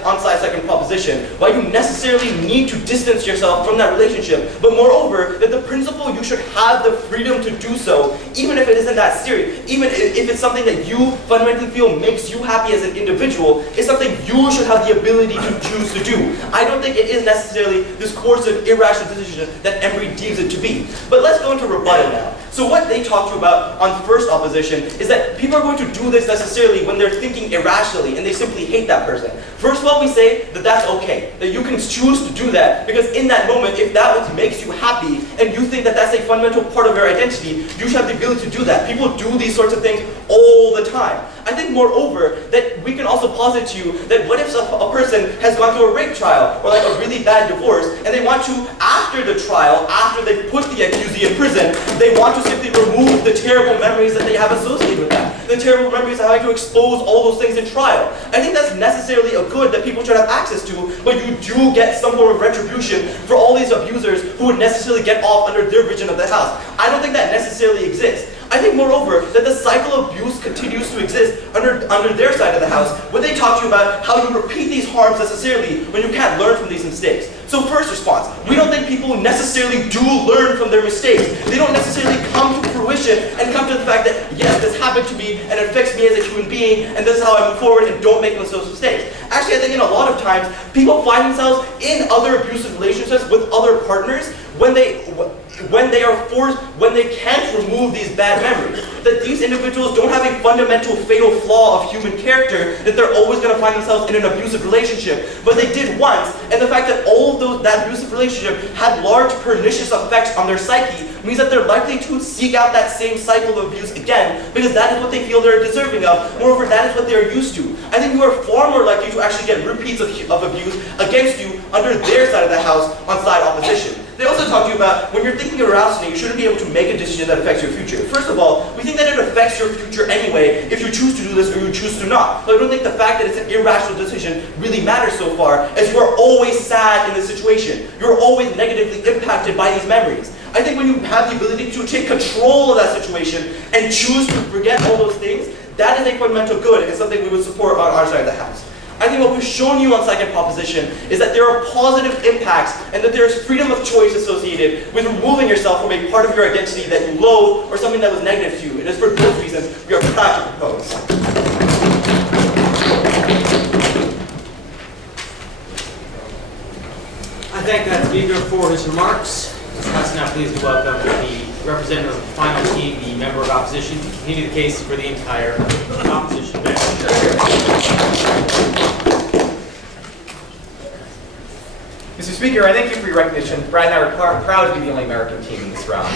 on Side Second Proposition why you necessarily need to distance yourself from that relationship, but moreover, that the principle you should have the freedom to do so, even if it isn't that serious, even if it's something that you fundamentally feel makes you happy as an individual, is something you should have the ability to choose to do. I don't think it is necessarily this coercive, irrational decision that Embry deems it to be. But let's go into rebuttal now. So what they talked about on first opposition is that people are going to do this necessarily when they're thinking irrationally and they simply hate that person. First of all, we say that that's okay, that you can choose to do that because in that moment, if that what makes you happy and you think that that's a fundamental part of your identity, you should have the ability to do that. People do these sorts of things all the time. I think moreover, that we can also posit to you that what if a person has gone through a rape trial or like a really bad divorce and they want to, after the trial, after they put the accusee in prison, they want to simply remove the terrible memories that they have associated with that. The terrible memories of having to expose all those things in trial. I think that's necessarily a good that people should have access to, but you do get some form of retribution for all these abusers who would necessarily get off under their vision of the house. I don't think that necessarily exists. I think, moreover, that the cycle of abuse continues to exist under their side of the house when they talk to you about how you repeat these harms necessarily when you can't learn from these mistakes. So first response, we don't think people necessarily do learn from their mistakes. They don't necessarily come to fruition and come to the fact that, yes, this happened to me and it affects me as a human being and this is how I move forward and don't make those mistakes. Actually, I think in a lot of times, people find themselves in other abusive relationships with other partners when they can't remove these bad memories. That these individuals don't have a fundamental fatal flaw of human character, that they're always going to find themselves in an abusive relationship, but they did once, and the fact that all of that abusive relationship had large pernicious effects on their psyche means that they're likely to seek out that same cycle of abuse again, because that is what they feel they're deserving of. Moreover, that is what they're used to. I think you are far more likely to actually get repeats of abuse against you under their side of the house on side opposition. They also talk to you about when you're thinking irrationally, you shouldn't be able to make a decision that affects your future. First of all, we think that it affects your future anyway if you choose to do this or you choose to not. But I don't think the fact that it's an irrational decision really matters so far, as you are always sad in this situation. You're always negatively impacted by these memories. I think when you have the ability to take control of that situation and choose to forget all those things, that is a fundamental good and something we would support on our side of the house. I think what we've shown you on second proposition is that there are positive impacts and that there is freedom of choice associated with removing yourself from a part of your identity that you loathe or something that was negative to you. It is for those reasons we are proud to propose. I thank that speaker for his remarks. Let's now please welcome the representative of the final team, the member of opposition, to continue the case for the entire opposition bench. Mr. Speaker, I thank you for your recognition. Brad and I are proud to be the only American team in this round.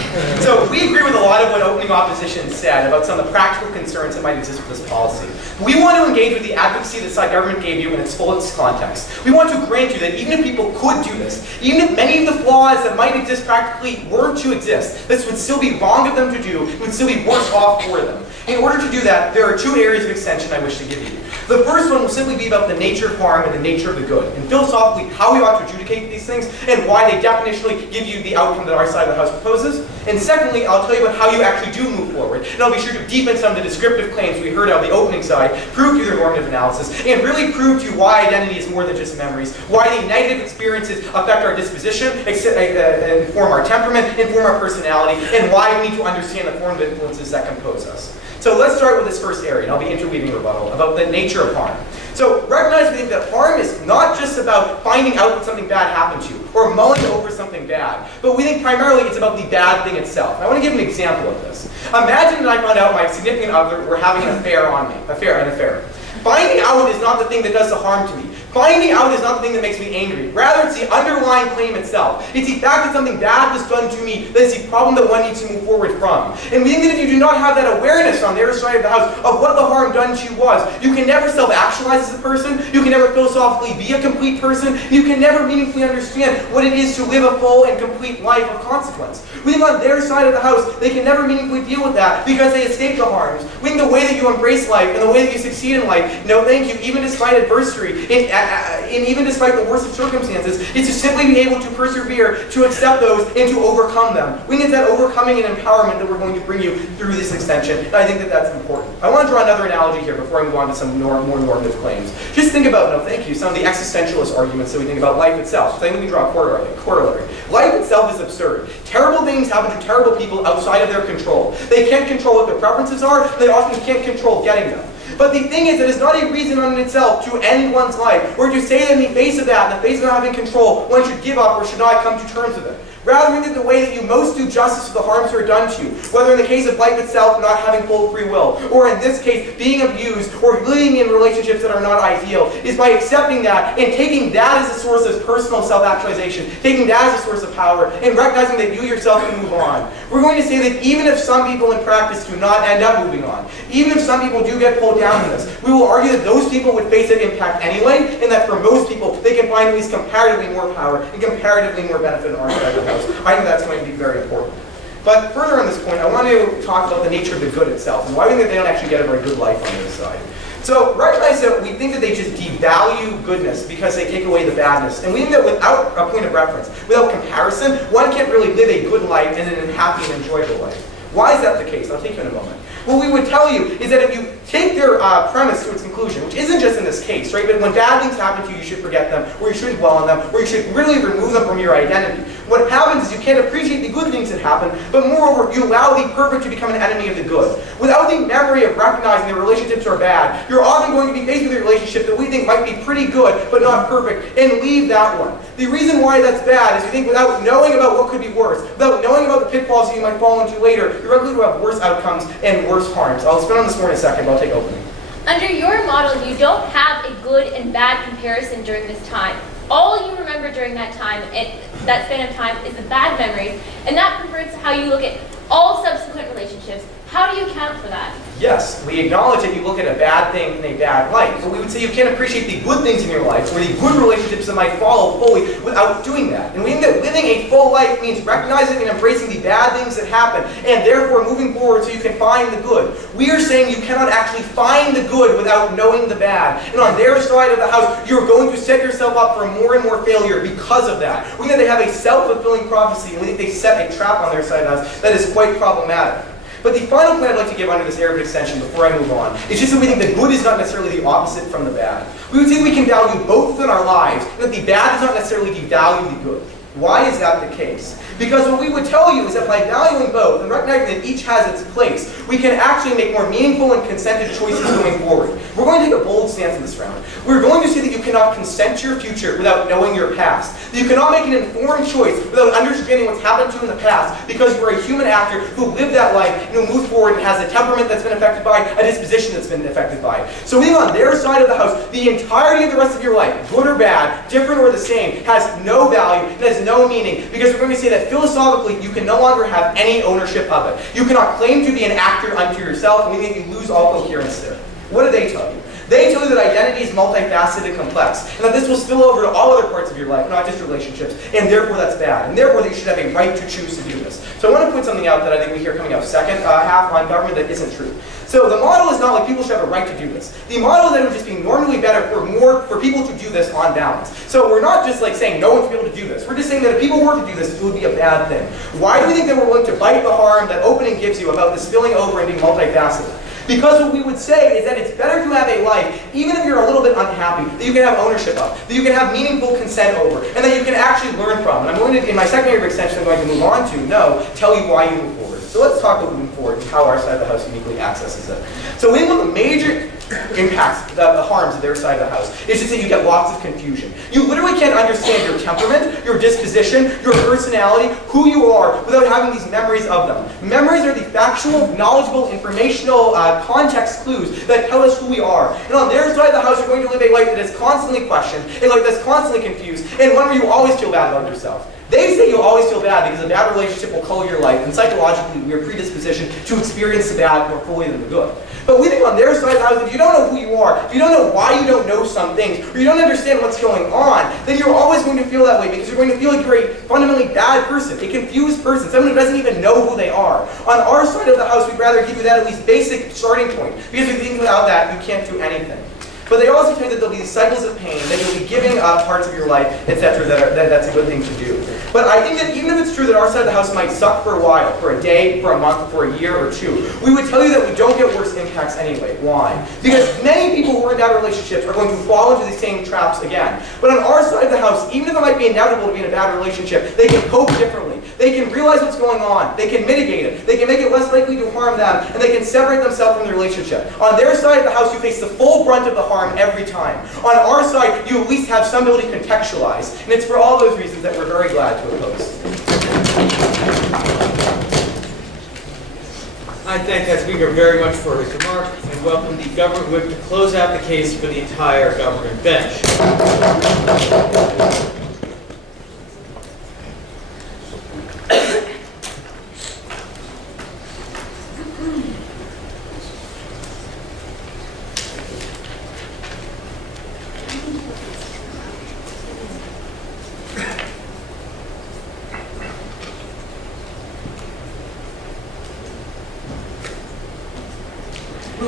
So we agree with a lot of what opening opposition said about some of the practical concerns that might exist with this policy. We want to engage with the advocacy the side government gave you in its fullest context. We want to grant you that even if people could do this, even if many of the flaws that might exist practically were to exist, this would still be wrong of them to do, it would still be worse off for them. In order to do that, there are two areas of extension I wish to give you. The first one will simply be about the nature of harm and the nature of the good, and philosophically how we ought to adjudicate these things and why they definitionally give you the outcome that our side of the House proposes. And secondly, I'll tell you about how you actually do move forward, and I'll be sure to deepen some of the descriptive claims we heard out of the opening side, prove to you their normative analysis, and really prove to you why identity is more than just memories, why the negative experiences affect our disposition, inform our temperament, inform our personality, and why we need to understand the form of influences that compose us. So let's start with this first area, and I'll be interweaving a rebuttal about the nature of harm. So recognize we think that harm is not just about finding out that something bad happened to you, or mulling over something bad, but we think primarily it's about the bad thing itself. And I want to give an example of this. Imagine that I found out my significant other were having an affair on me, an affair. Finding out is not the thing that does the harm to me. Finding out is not the thing that makes me angry. Rather, it's the underlying claim itself. It's the fact that something bad was done to me that is the problem that one needs to move forward from. And we think that if you do not have that awareness on the other side of the house of what the harm done to you was, you can never self-actualize as a person, you can never philosophically be a complete person, you can never meaningfully understand what it is to live a full and complete life of consequence. We think on their side of the house, they can never meaningfully deal with that because they escape the harms. We think the way that you embrace life and the way that you succeed in life, no thank you, even despite adversity, and even despite the worst of circumstances, is to simply be able to persevere, to accept those, and to overcome them. We think it's that overcoming and empowerment that we're going to bring you through this extension, and I think that that's important. I want to draw another analogy here before I move on to some more normative claims. Just think about, no thank you, some of the existentialist arguments that we think about life itself. So I think we can draw a corollary. Life itself is absurd. Terrible things happen to terrible people outside of their control. They can't control what their preferences are, they often can't control getting them. But the thing is, it is not a reason on itself to end one's life, or to say that in the face of that, in the face of not having control, one should give up or should not come to terms with it. Rather, we think the way that you most do justice to the harms that are done to you, whether in the case of life itself not having full free will, or in this case being abused, or living in relationships that are not ideal, is by accepting that and taking that as a source of personal self-actualization, taking that as a source of power, and recognizing that you yourself can move on. We're going to say that even if some people in practice do not end up moving on, even if some people do get pulled down in this, we will argue that those people would face that impact anyway, and that for most people, they can find at least comparatively more power and comparatively more benefit in our side of the house. I think that's going to be very important. But further on this point, I want to talk about the nature of the good itself, and why we think that they don't actually get a very good life on this side. So recognize that we think that they just devalue goodness because they take away the badness. And we think that without a point of reference, without comparison, one can't really live a good life and an happy and enjoyable life. Why is that the case? I'll take you in a moment. What we would tell you is that if you take their premise to its conclusion, which isn't just in this case, right? But when bad things happen to you, you should forget them, or you shouldn't dwell on them, or you should really remove them from your identity. What happens is you can't appreciate the good things that happen, but moreover, you allow the perfect to become an enemy of the good. Without the memory of recognizing that relationships are bad, you're often going to be faced with a relationship that we think might be pretty good, but not perfect, and leave that one. The reason why that's bad is we think without knowing about what could be worse, without knowing about the pitfalls that you might fall into later, you're likely to have worse outcomes and worse harms. I'll spend on this more in a second, but I'll take opening. Under your model, you don't have a good and bad comparison during this time. All you remember during that time, that span of time, is the bad memories, and that perverts how you look at all subsequent relationships. How do you account for that? Yes, we acknowledge that you look at a bad thing in a bad light, but we would say you can't appreciate the good things in your life or the good relationships that might follow fully without doing that. And we think that living a full life means recognizing and embracing the bad things that happen and therefore moving forward so you can find the good. We are saying you cannot actually find the good without knowing the bad. And on their side of the house, you're going to set yourself up for more and more failure because of that. We think they have a self-fulfilling prophecy, and we think they set a trap on their side of the house that is quite problematic. But the final point I'd like to give under this area of extension before I move on is just that we think the good is not necessarily the opposite from the bad. We would say we can value both in our lives, and that the bad does not necessarily devalue the good. Why is that the case? Because what we would tell you is that by valuing both and recognizing that each has its place, we can actually make more meaningful and consented choices going forward. We're going to take a bold stance in this round. We're going to say that you cannot consent to your future without knowing your past. That you cannot make an informed choice without understanding what's happened to you in the past because you are a human actor who lived that life and who moved forward and has a temperament that's been affected by, a disposition that's been affected by. So being on their side of the house, the entirety of the rest of your life, good or bad, different or the same, has no value, it has no meaning, because we're going to say that philosophically you can no longer have any ownership of it. You cannot claim to be an actor unto yourself, and we think you lose all coherence there. What do they tell you? They tell you that identity is multifaceted and complex, and that this will spill over to all other parts of your life, not just relationships, and therefore that's bad, and therefore that you should have a right to choose to do this. So I want to point something out that I think we hear coming up second half on government that isn't true. So the model is not like people should have a right to do this. The model is that it would just be normally better for people to do this on balance. So we're not just like saying no one should be able to do this. We're just saying that if people were to do this, it would be a bad thing. Why do we think that we're willing to bite the harm that opening gives you about the spilling over and being multifaceted? Because what we would say is that it's better to have a life, even if you're a little bit unhappy, that you can have ownership of, that you can have meaningful consent over, and that you can actually learn from. And I'm going to, in my second area of extension, I'm going to move on to, tell you why you move forward. So let's talk about moving forward and how our side of the house uniquely accesses it. So we one of the major impacts, the harms of their side of the house, is just that you get lots of confusion. You literally can't understand your temperament, your disposition, your personality, who you are, without having these memories of them. Memories are the factual, knowledgeable, informational context clues that tell us who we are. And on their side of the house, you're going to live a life that is constantly questioned, a life that's constantly confused, and one where you always feel bad about yourself. They say you always feel bad because a bad relationship will color your life, and psychologically we are predispositioned to experience the bad more fully than the good. But we think on their side of the house, if you don't know who you are, if you don't know why you don't know some things, or you don't understand what's going on, then you're always going to feel that way because you're going to feel like you're a fundamentally bad person, a confused person, someone who doesn't even know who they are. On our side of the house, we'd rather give you that at least basic starting point, because we think without that, you can't do anything. But they also tell you that there'll be these cycles of pain, that you'll be giving up parts of your life, etc., that's a good thing to do. But I think that even if it's true that our side of the house might suck for a while, for a day, for a month, for a year or two, we would tell you that we don't get worse impacts anyway. Why? Because many people who are in bad relationships are going to fall into the same traps again. But on our side of the house, even if it might be inevitable to be in a bad relationship, they can cope differently. They can realize what's going on. They can mitigate it. They can make it less likely to harm them, and they can separate themselves from the relationship. On their side of the house, you face the full brunt of the harm every time. On our side, you at least have some ability to contextualize, and it's for all those reasons that we're very glad to oppose. I thank that speaker very much for his remarks and welcome the government whip to close out the case for the entire government bench.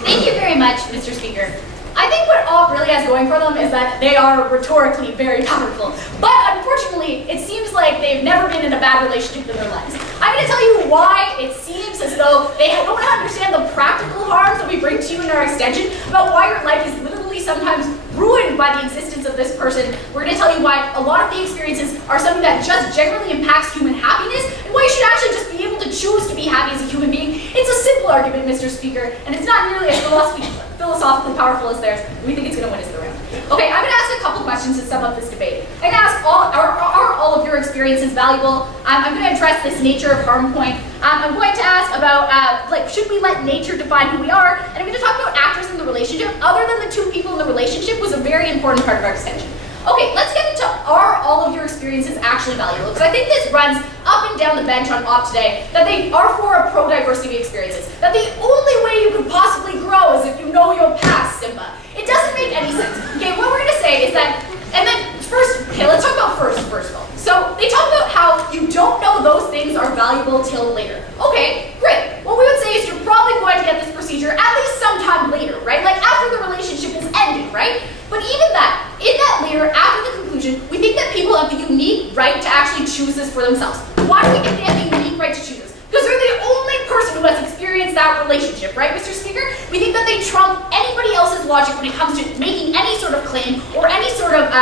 Thank you very much, Mr. Speaker. I think what all really has going for them is that they are rhetorically very powerful. But unfortunately, it seems like they've never been in a bad relationship in their lives. I'm going to tell you why it seems as though they don't understand the practical harms that we bring to you in our extension, about why your life is literally sometimes ruined by the existence of this person. We're going to tell you why a lot of the experiences are something that just generally impacts human happiness, and why you should actually just be able to choose to be happy as a human being. It's a simple argument, Mr. Speaker, and it's not nearly as philosophically powerful as theirs. We think it's going to win us the round. Okay, I'm going to ask a couple questions to sum up this debate. I'm going to ask, are all of your experiences valuable? I'm going to address this nature of harm point. I'm going to ask about, should we let nature define who we are? And I'm going to talk about actors in the relationship, other than the two people in the relationship, was a very important part of our extension. Okay, let's get into, are all of your experiences actually valuable? Because I think this runs up and down the bench on OP today, that they are for a pro-diversity of experiences. That the only way you could possibly grow is if you know your past, Simba. It doesn't make any sense. Okay, what we're going to say is that, and then first, okay, let's talk about first of all. So they talk about how you don't know those things are valuable till later. Okay, great. What we would say is you're probably going to get this procedure at least sometime later, right? Like after the relationship is ended, right? But even that, in that later, after the conclusion, we think that people have the unique right to actually choose this for themselves. Why do we think they have the unique right to choose this? Because they're the only person who has experienced that relationship, right, Mr. Speaker? We think that they trump anybody else's logic when it comes to making any sort of claim or any sort of,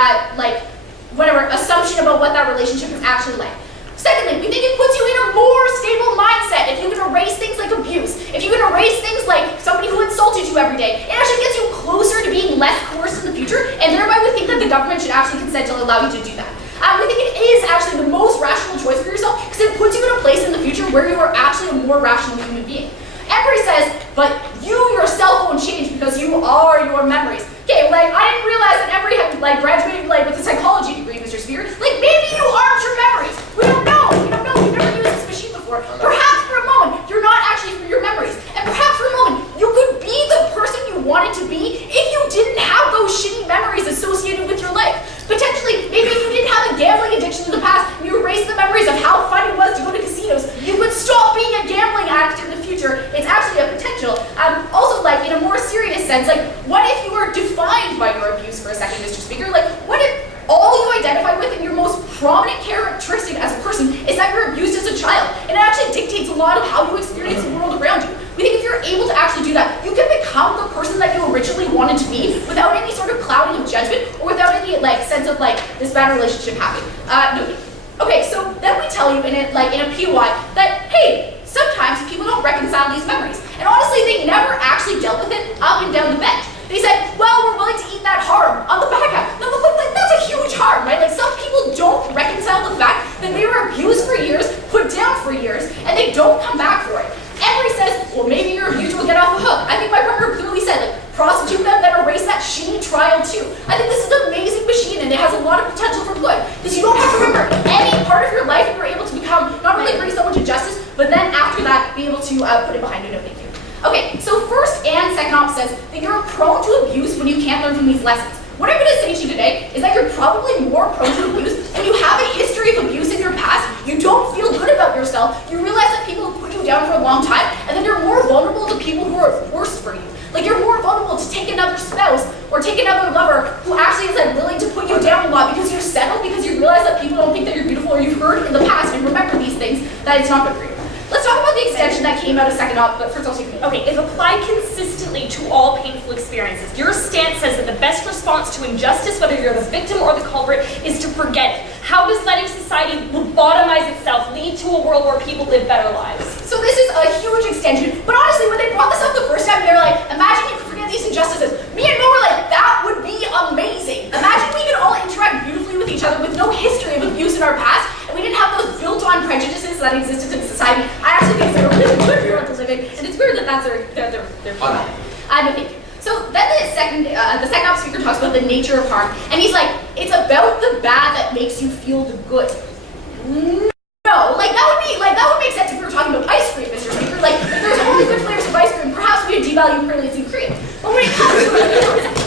whatever assumption about what that relationship is actually like. Secondly, we think it puts you in a more stable mindset if you can erase things like abuse, if you can erase things like somebody who insulted you every day. It actually gets you closer to being less coerced in the future, and thereby we think that the government should actually consent to allow you to do that. We think it is actually the most rational choice for yourself because it puts you in a place in the future where you are actually a more rational human being. Embry says, but you yourself won't change because you are your memories. Okay, like, I didn't realize that Embry had, like, graduated, like, with a psychology degree, Mr. Speaker. Like, maybe you aren't your memories. We don't know. We've never used this machine before. Perhaps for a moment, you're not actually your memories. And perhaps for a moment, you could be the person you wanted to be if you didn't have those shitty memories associated with your life. Potentially, maybe if you didn't have a gambling addiction in the past, and you erased the memories of how fun it was to go to casinos, you could stop being a gambling addict in the future. It's actually a potential. Also, like, in a more serious sense, like, what if you were defined by your abuse for a second, Mr. Speaker? Like, what if all you identify with and your most prominent characteristic as a person is that you're abused as a child? And it actually dictates a lot of how you experience the world around you. We think if you're able to actually do that, you can become the person that you originally wanted to be without any sort of clouding of judgment or without any, like, sense of, like, this bad relationship happening. No. Okay, so then we tell you in a POI that, hey, sometimes people don't reconcile these memories. And honestly, they never actually dealt with it up and down the bench. They said, well, we're willing to eat that harm on the back half. No, like, that's a huge harm, right? Like, some people don't reconcile the fact that they were abused for years, put down for years, and they don't come back for it. Embry says, well, maybe your abuser will get off the hook. I think my partner clearly said, like, prostitute them, then erase that shitty trial too. I think this is an amazing machine, and it has a lot of potential for good. Because you don't have to remember any part of your life, and you're able to become, not only bring someone to justice, but then after that, be able to put it behind you. No, thank you. Okay, so first and second op says that you're prone to abuse when you can't learn from these lessons. What I'm going to say to you today is that you're probably more prone to abuse when you have a history of abuse in your past, you don't feel good about yourself, you realize that people have put you down for a long time, and then you're more vulnerable to people who are worse for you. Like, you're more vulnerable to take another spouse or take another lover who actually is, like, willing to put you down a lot because you settle because you realize that people don't think that you're beautiful or you've heard in the past and remember these things, that it's not good for you. Let's talk about the extension that came out of second op, but first I'll take it. Okay, if applied consistently to all painful experiences, your stance says that the best response to injustice, whether you're the victim or the culprit, is to forget it. How does letting society lobotomize itself lead to a world where people live better lives? So this is a huge extension, but honestly, when they brought this up the first time, they were like, imagine you could forget these injustices. Me and Mo were like, that would be amazing. Imagine we could all interact beautifully with each other with no history of abuse in our past, and we didn't have those built-on prejudices that existed in society. I actually think it's a really good world to live in, and it's weird that that's their feedback. No, thank you. So then the second op speaker talks about the nature of harm, and he's like, it's about the bad that makes you feel the good. No, like that would make sense if we were talking about ice cream, Mr. Speaker. Like, if there's only good flavors of ice cream, perhaps we would devalue pearlies and cream. But when it comes to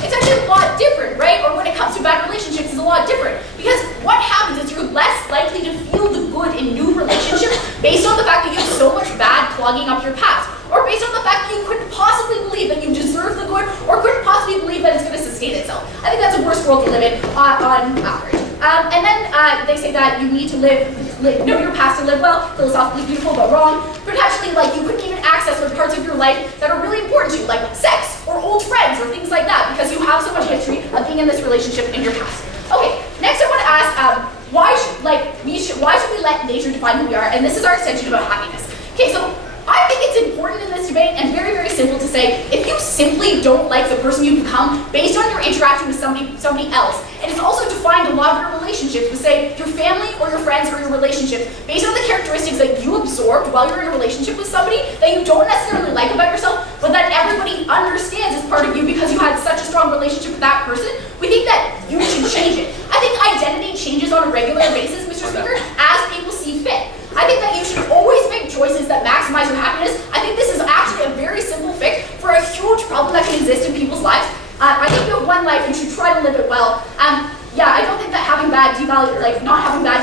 it's actually a lot different, right? Or when it comes to bad relationships, it's a lot different. Because what happens is you're less likely to feel the good in new relationships based on the fact that you have so much bad clogging up your past. Or based on the fact that you couldn't possibly believe that you deserve the good, or couldn't possibly believe that it's going to sustain itself. I think that's a worse world to live in on average. And then they say that you need to know your past to live well, philosophically beautiful but wrong. Potentially, like, you couldn't even access the parts of your life that are really important to you, like sex or old friends or things like that, because you have so much history of being in this relationship in your past. Okay, next I want to ask, why should we let nature define who we are? And this is our extension about happiness. Okay, so I think it's important in this debate and very, very simple to say, if you simply don't like the person you become based on your interaction with somebody else, and it's also defined a lot of your relationships with, say, your family or your friends or your relationships, based on the characteristics that you absorbed while you're in a relationship with somebody that you don't necessarily like about yourself, but that everybody understands as part of you because you had such a strong relationship with that person, we think that you should change it. I think identity changes on a regular basis, Mr. Speaker, as people see fit. I think that you should always make choices that maximize your happiness. I think this is actually a very simple fix for a huge problem that can exist in people's lives. I think you have one life, you should try to live it well. Yeah, I don't think that not having bad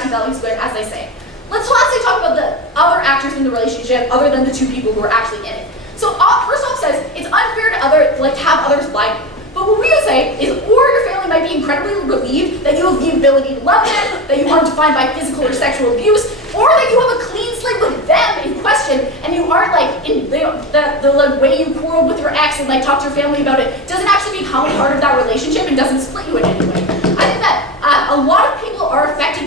devalues good, as they say. Let's lastly talk about the other actors in the relationship other than the two people who are actually in it. So first off says, it's unfair to have others lie to you. But what we would say is, or your family might be incredibly relieved that you have the ability to love them, that you aren't defined by physical or sexual abuse, or that you have a clean slate with them in question, and you aren't like in the way you quarreled with your ex and like talk to your family about it doesn't actually become a part of that relationship and doesn't split you in any way. I think that a lot of people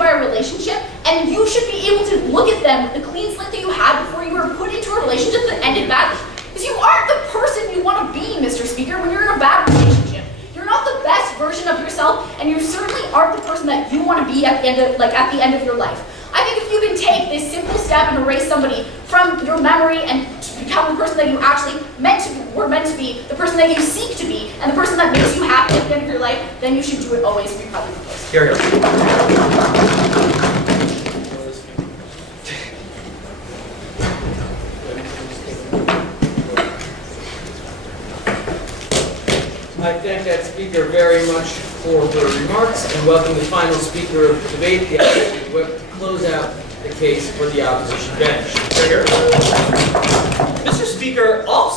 by a relationship, and you should be able to look at them with the clean slate that you had before you were put into a relationship that ended badly. Because you aren't the person you want to be, Mr. Speaker, when you're in a bad relationship. You're not the best version of yourself, and you certainly aren't the person that you want to be at the end of your life. I think if you can take this simple step and erase somebody from your memory and become the person that you actually were meant to be, the person that you seek to be, and the person that makes you happy at the end of your life, then you should do it always and be proud of yourself. Here, I thank that speaker very much for her remarks and welcome the final speaker of the debate, the opposition whip, to close out the case for the opposition bench. Mr. Speaker, Gov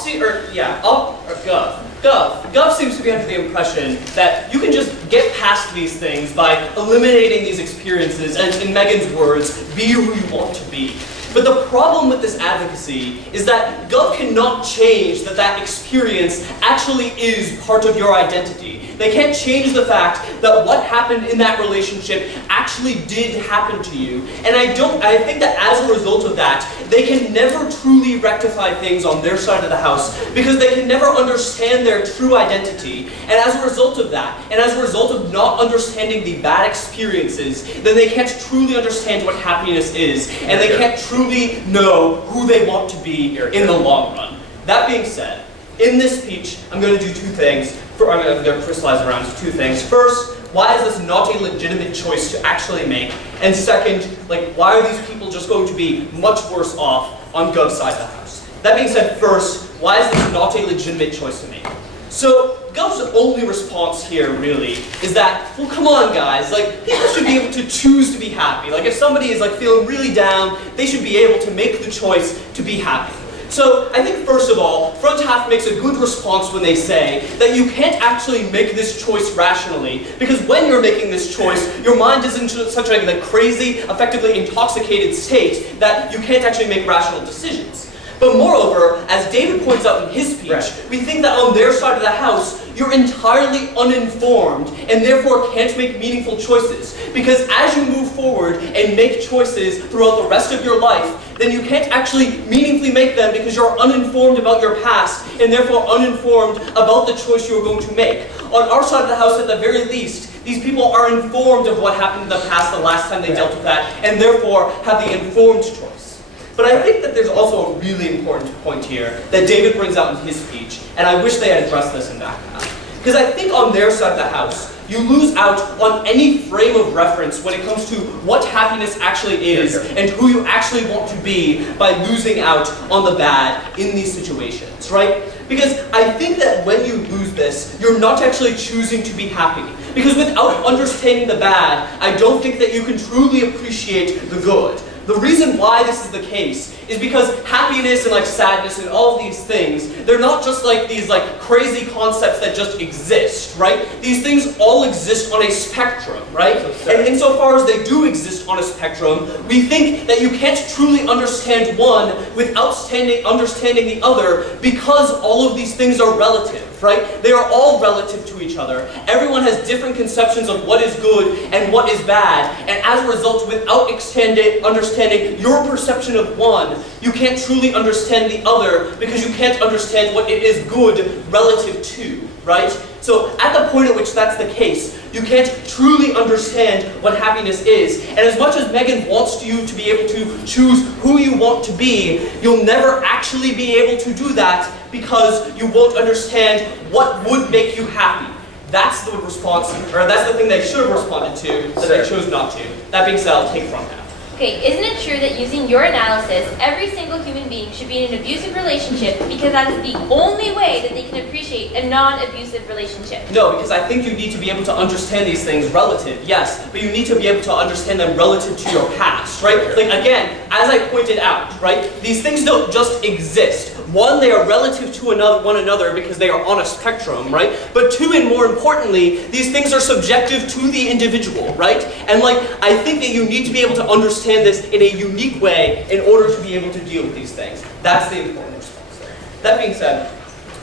seems to be under the impression that you can just get past these things by eliminating these experiences and, in Megan's words, be who you want to be. But the problem with this advocacy is that Gov cannot change that experience actually is part of your identity. They can't change the fact that what happened in that relationship actually did happen to you. And I think that as a result of that, they can never truly rectify things on their side of the house because they can never understand their true identity. And as a result of that, and as a result of not understanding the bad experiences, then they can't truly understand what happiness is. And they can't truly know who they want to be in the long run. That being said, in this speech, I'm going to do two things. I'm going to crystallize around two things. First, why is this not a legitimate choice to actually make? And second, why are these people just going to be much worse off on Gov's side of the house? That being said, first, why is this not a legitimate choice to make? So, Gov's only response here, really, is that, well, come on, guys, people should be able to choose to be happy. If somebody is, feeling really down, they should be able to make the choice to be happy. So, I think first of all, Front Half makes a good response when they say that you can't actually make this choice rationally, because when you're making this choice, your mind is in such a crazy, effectively intoxicated state that you can't actually make rational decisions. But moreover, as David points out in his speech, we think that on their side of the house, you're entirely uninformed and therefore can't make meaningful choices. Because as you move forward and make choices throughout the rest of your life, then you can't actually meaningfully make them because you're uninformed about your past and therefore uninformed about the choice you're going to make. On our side of the house, at the very least, these people are informed of what happened in the past the last time they dealt with that and therefore have the informed choice. But I think that there's also a really important point here that David brings out in his speech, and I wish they had addressed this in back half. Because I think on their side of the house, you lose out on any frame of reference when it comes to what happiness actually is and who you actually want to be by losing out on the bad in these situations, right? Because I think that when you lose this, you're not actually choosing to be happy. Because without understanding the bad, I don't think that you can truly appreciate the good. The reason why this is the case is because happiness and sadness and all of these things, they're not just these crazy concepts that just exist, right? These things all exist on a spectrum, right? And insofar as they do exist on a spectrum, we think that you can't truly understand one without understanding the other because all of these things are relative. Right? They are all relative to each other. Everyone has different conceptions of what is good and what is bad, and as a result, without understanding your perception of one, you can't truly understand the other because you can't understand what it is good relative to, right? So at the point at which that's the case, you can't truly understand what happiness is. And as much as Megan wants you to be able to choose who you want to be, you'll never actually be able to do that because you won't understand what would make you happy. That's the response, or that's the thing they should have responded to, that they chose not to. That being said, I'll take from that. Okay, isn't it true that using your analysis, every single human being should be in an abusive relationship because that is the only way that they can appreciate a non-abusive relationship? No, because I think you need to be able to understand these things relative, yes, but you need to be able to understand them relative to your past, right? Again, as I pointed out, right, these things don't just exist. One, they are relative to one another because they are on a spectrum, right? But two, and more importantly, these things are subjective to the individual, right? And I think that you need to be able to understand this in a unique way in order to be able to deal with these things. That's the important response there. That being said,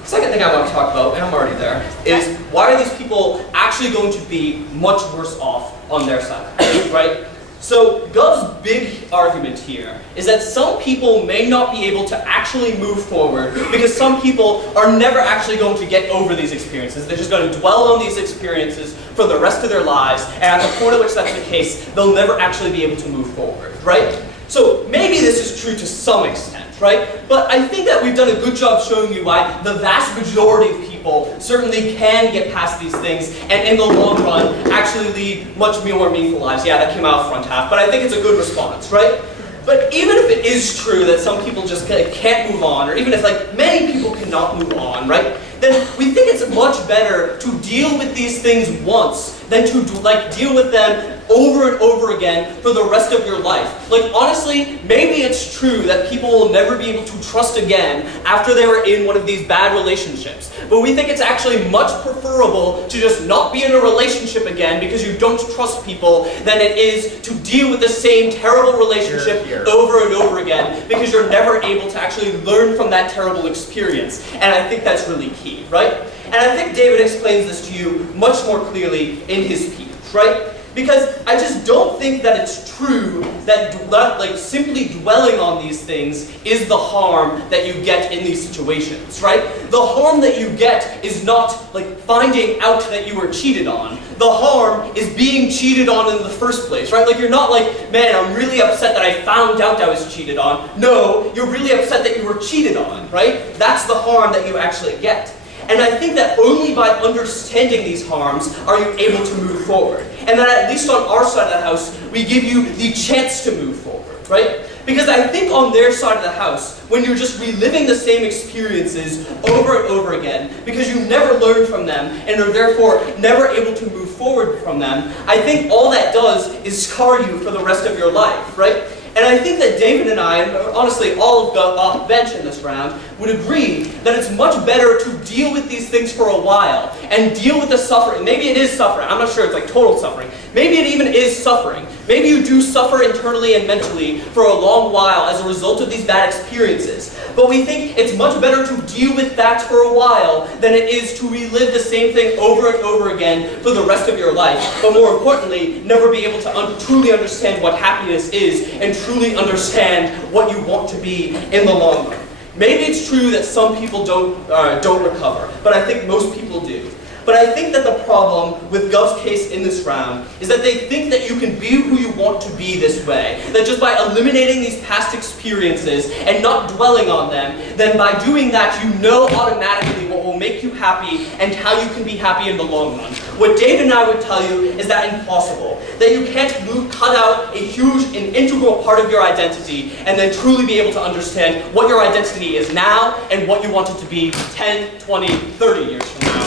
the second thing I want to talk about, and I'm already there, is why are these people actually going to be much worse off on their side, right? So Gov's big argument here is that some people may not be able to actually move forward because some people are never actually going to get over these experiences. They're just going to dwell on these experiences for the rest of their lives, and at the point at which that's the case, they'll never actually be able to move forward, right? So maybe this is true to some extent, right? But I think that we've done a good job showing you why the vast majority of people certainly can get past these things and in the long run actually lead much more meaningful lives. Yeah, that came out front half, but I think it's a good response, right? But even if it is true that some people just can't move on, or even if like many people cannot move on, right? Then we think it's much better to deal with these things once than to like deal with them over and over again for the rest of your life. Like honestly, maybe it's true that people will never be able to trust again after they were in one of these bad relationships. But we think it's actually much preferable to just not be in a relationship again because you don't trust people than it is to deal with the same terrible relationship over and over again because you're never able to actually learn from that terrible experience. And I think that's really key, right? And I think David explains this to you much more clearly in his piece, right? Because I just don't think that it's true that like simply dwelling on these things is the harm that you get in these situations, right? The harm that you get is not like finding out that you were cheated on. The harm is being cheated on in the first place, right? Like you're not like, man, I'm really upset that I found out I was cheated on. No, you're really upset that you were cheated on, right? That's the harm that you actually get. And I think that only by understanding these harms are you able to move forward. And that at least on our side of the house, we give you the chance to move forward, right? Because I think on their side of the house, when you're just reliving the same experiences over and over again, because you never learned from them and are therefore never able to move forward from them, I think all that does is scar you for the rest of your life, right? And I think that David and I, and honestly all of the bench in this round, would agree that it's much better to deal with these things for a while and deal with the suffering. Maybe it is suffering. I'm not sure it's like total suffering. Maybe it even is suffering. Maybe you do suffer internally and mentally for a long while as a result of these bad experiences. But we think it's much better to deal with that for a while than it is to relive the same thing over and over again for the rest of your life. But more importantly, never be able to truly understand what happiness is and truly understand what you want to be in the long run. Maybe it's true that some people don't recover, but I think most people do. But I think that the problem with Gov's case in this round is that they think that you can be who you want to be this way. That just by eliminating these past experiences and not dwelling on them, then by doing that you know automatically what will make you happy and how you can be happy in the long run. What David and I would tell you is that impossible. That you can't cut out a huge and integral part of your identity and then truly be able to understand what your identity is now and what you want it to be 10, 20, 30 years from now.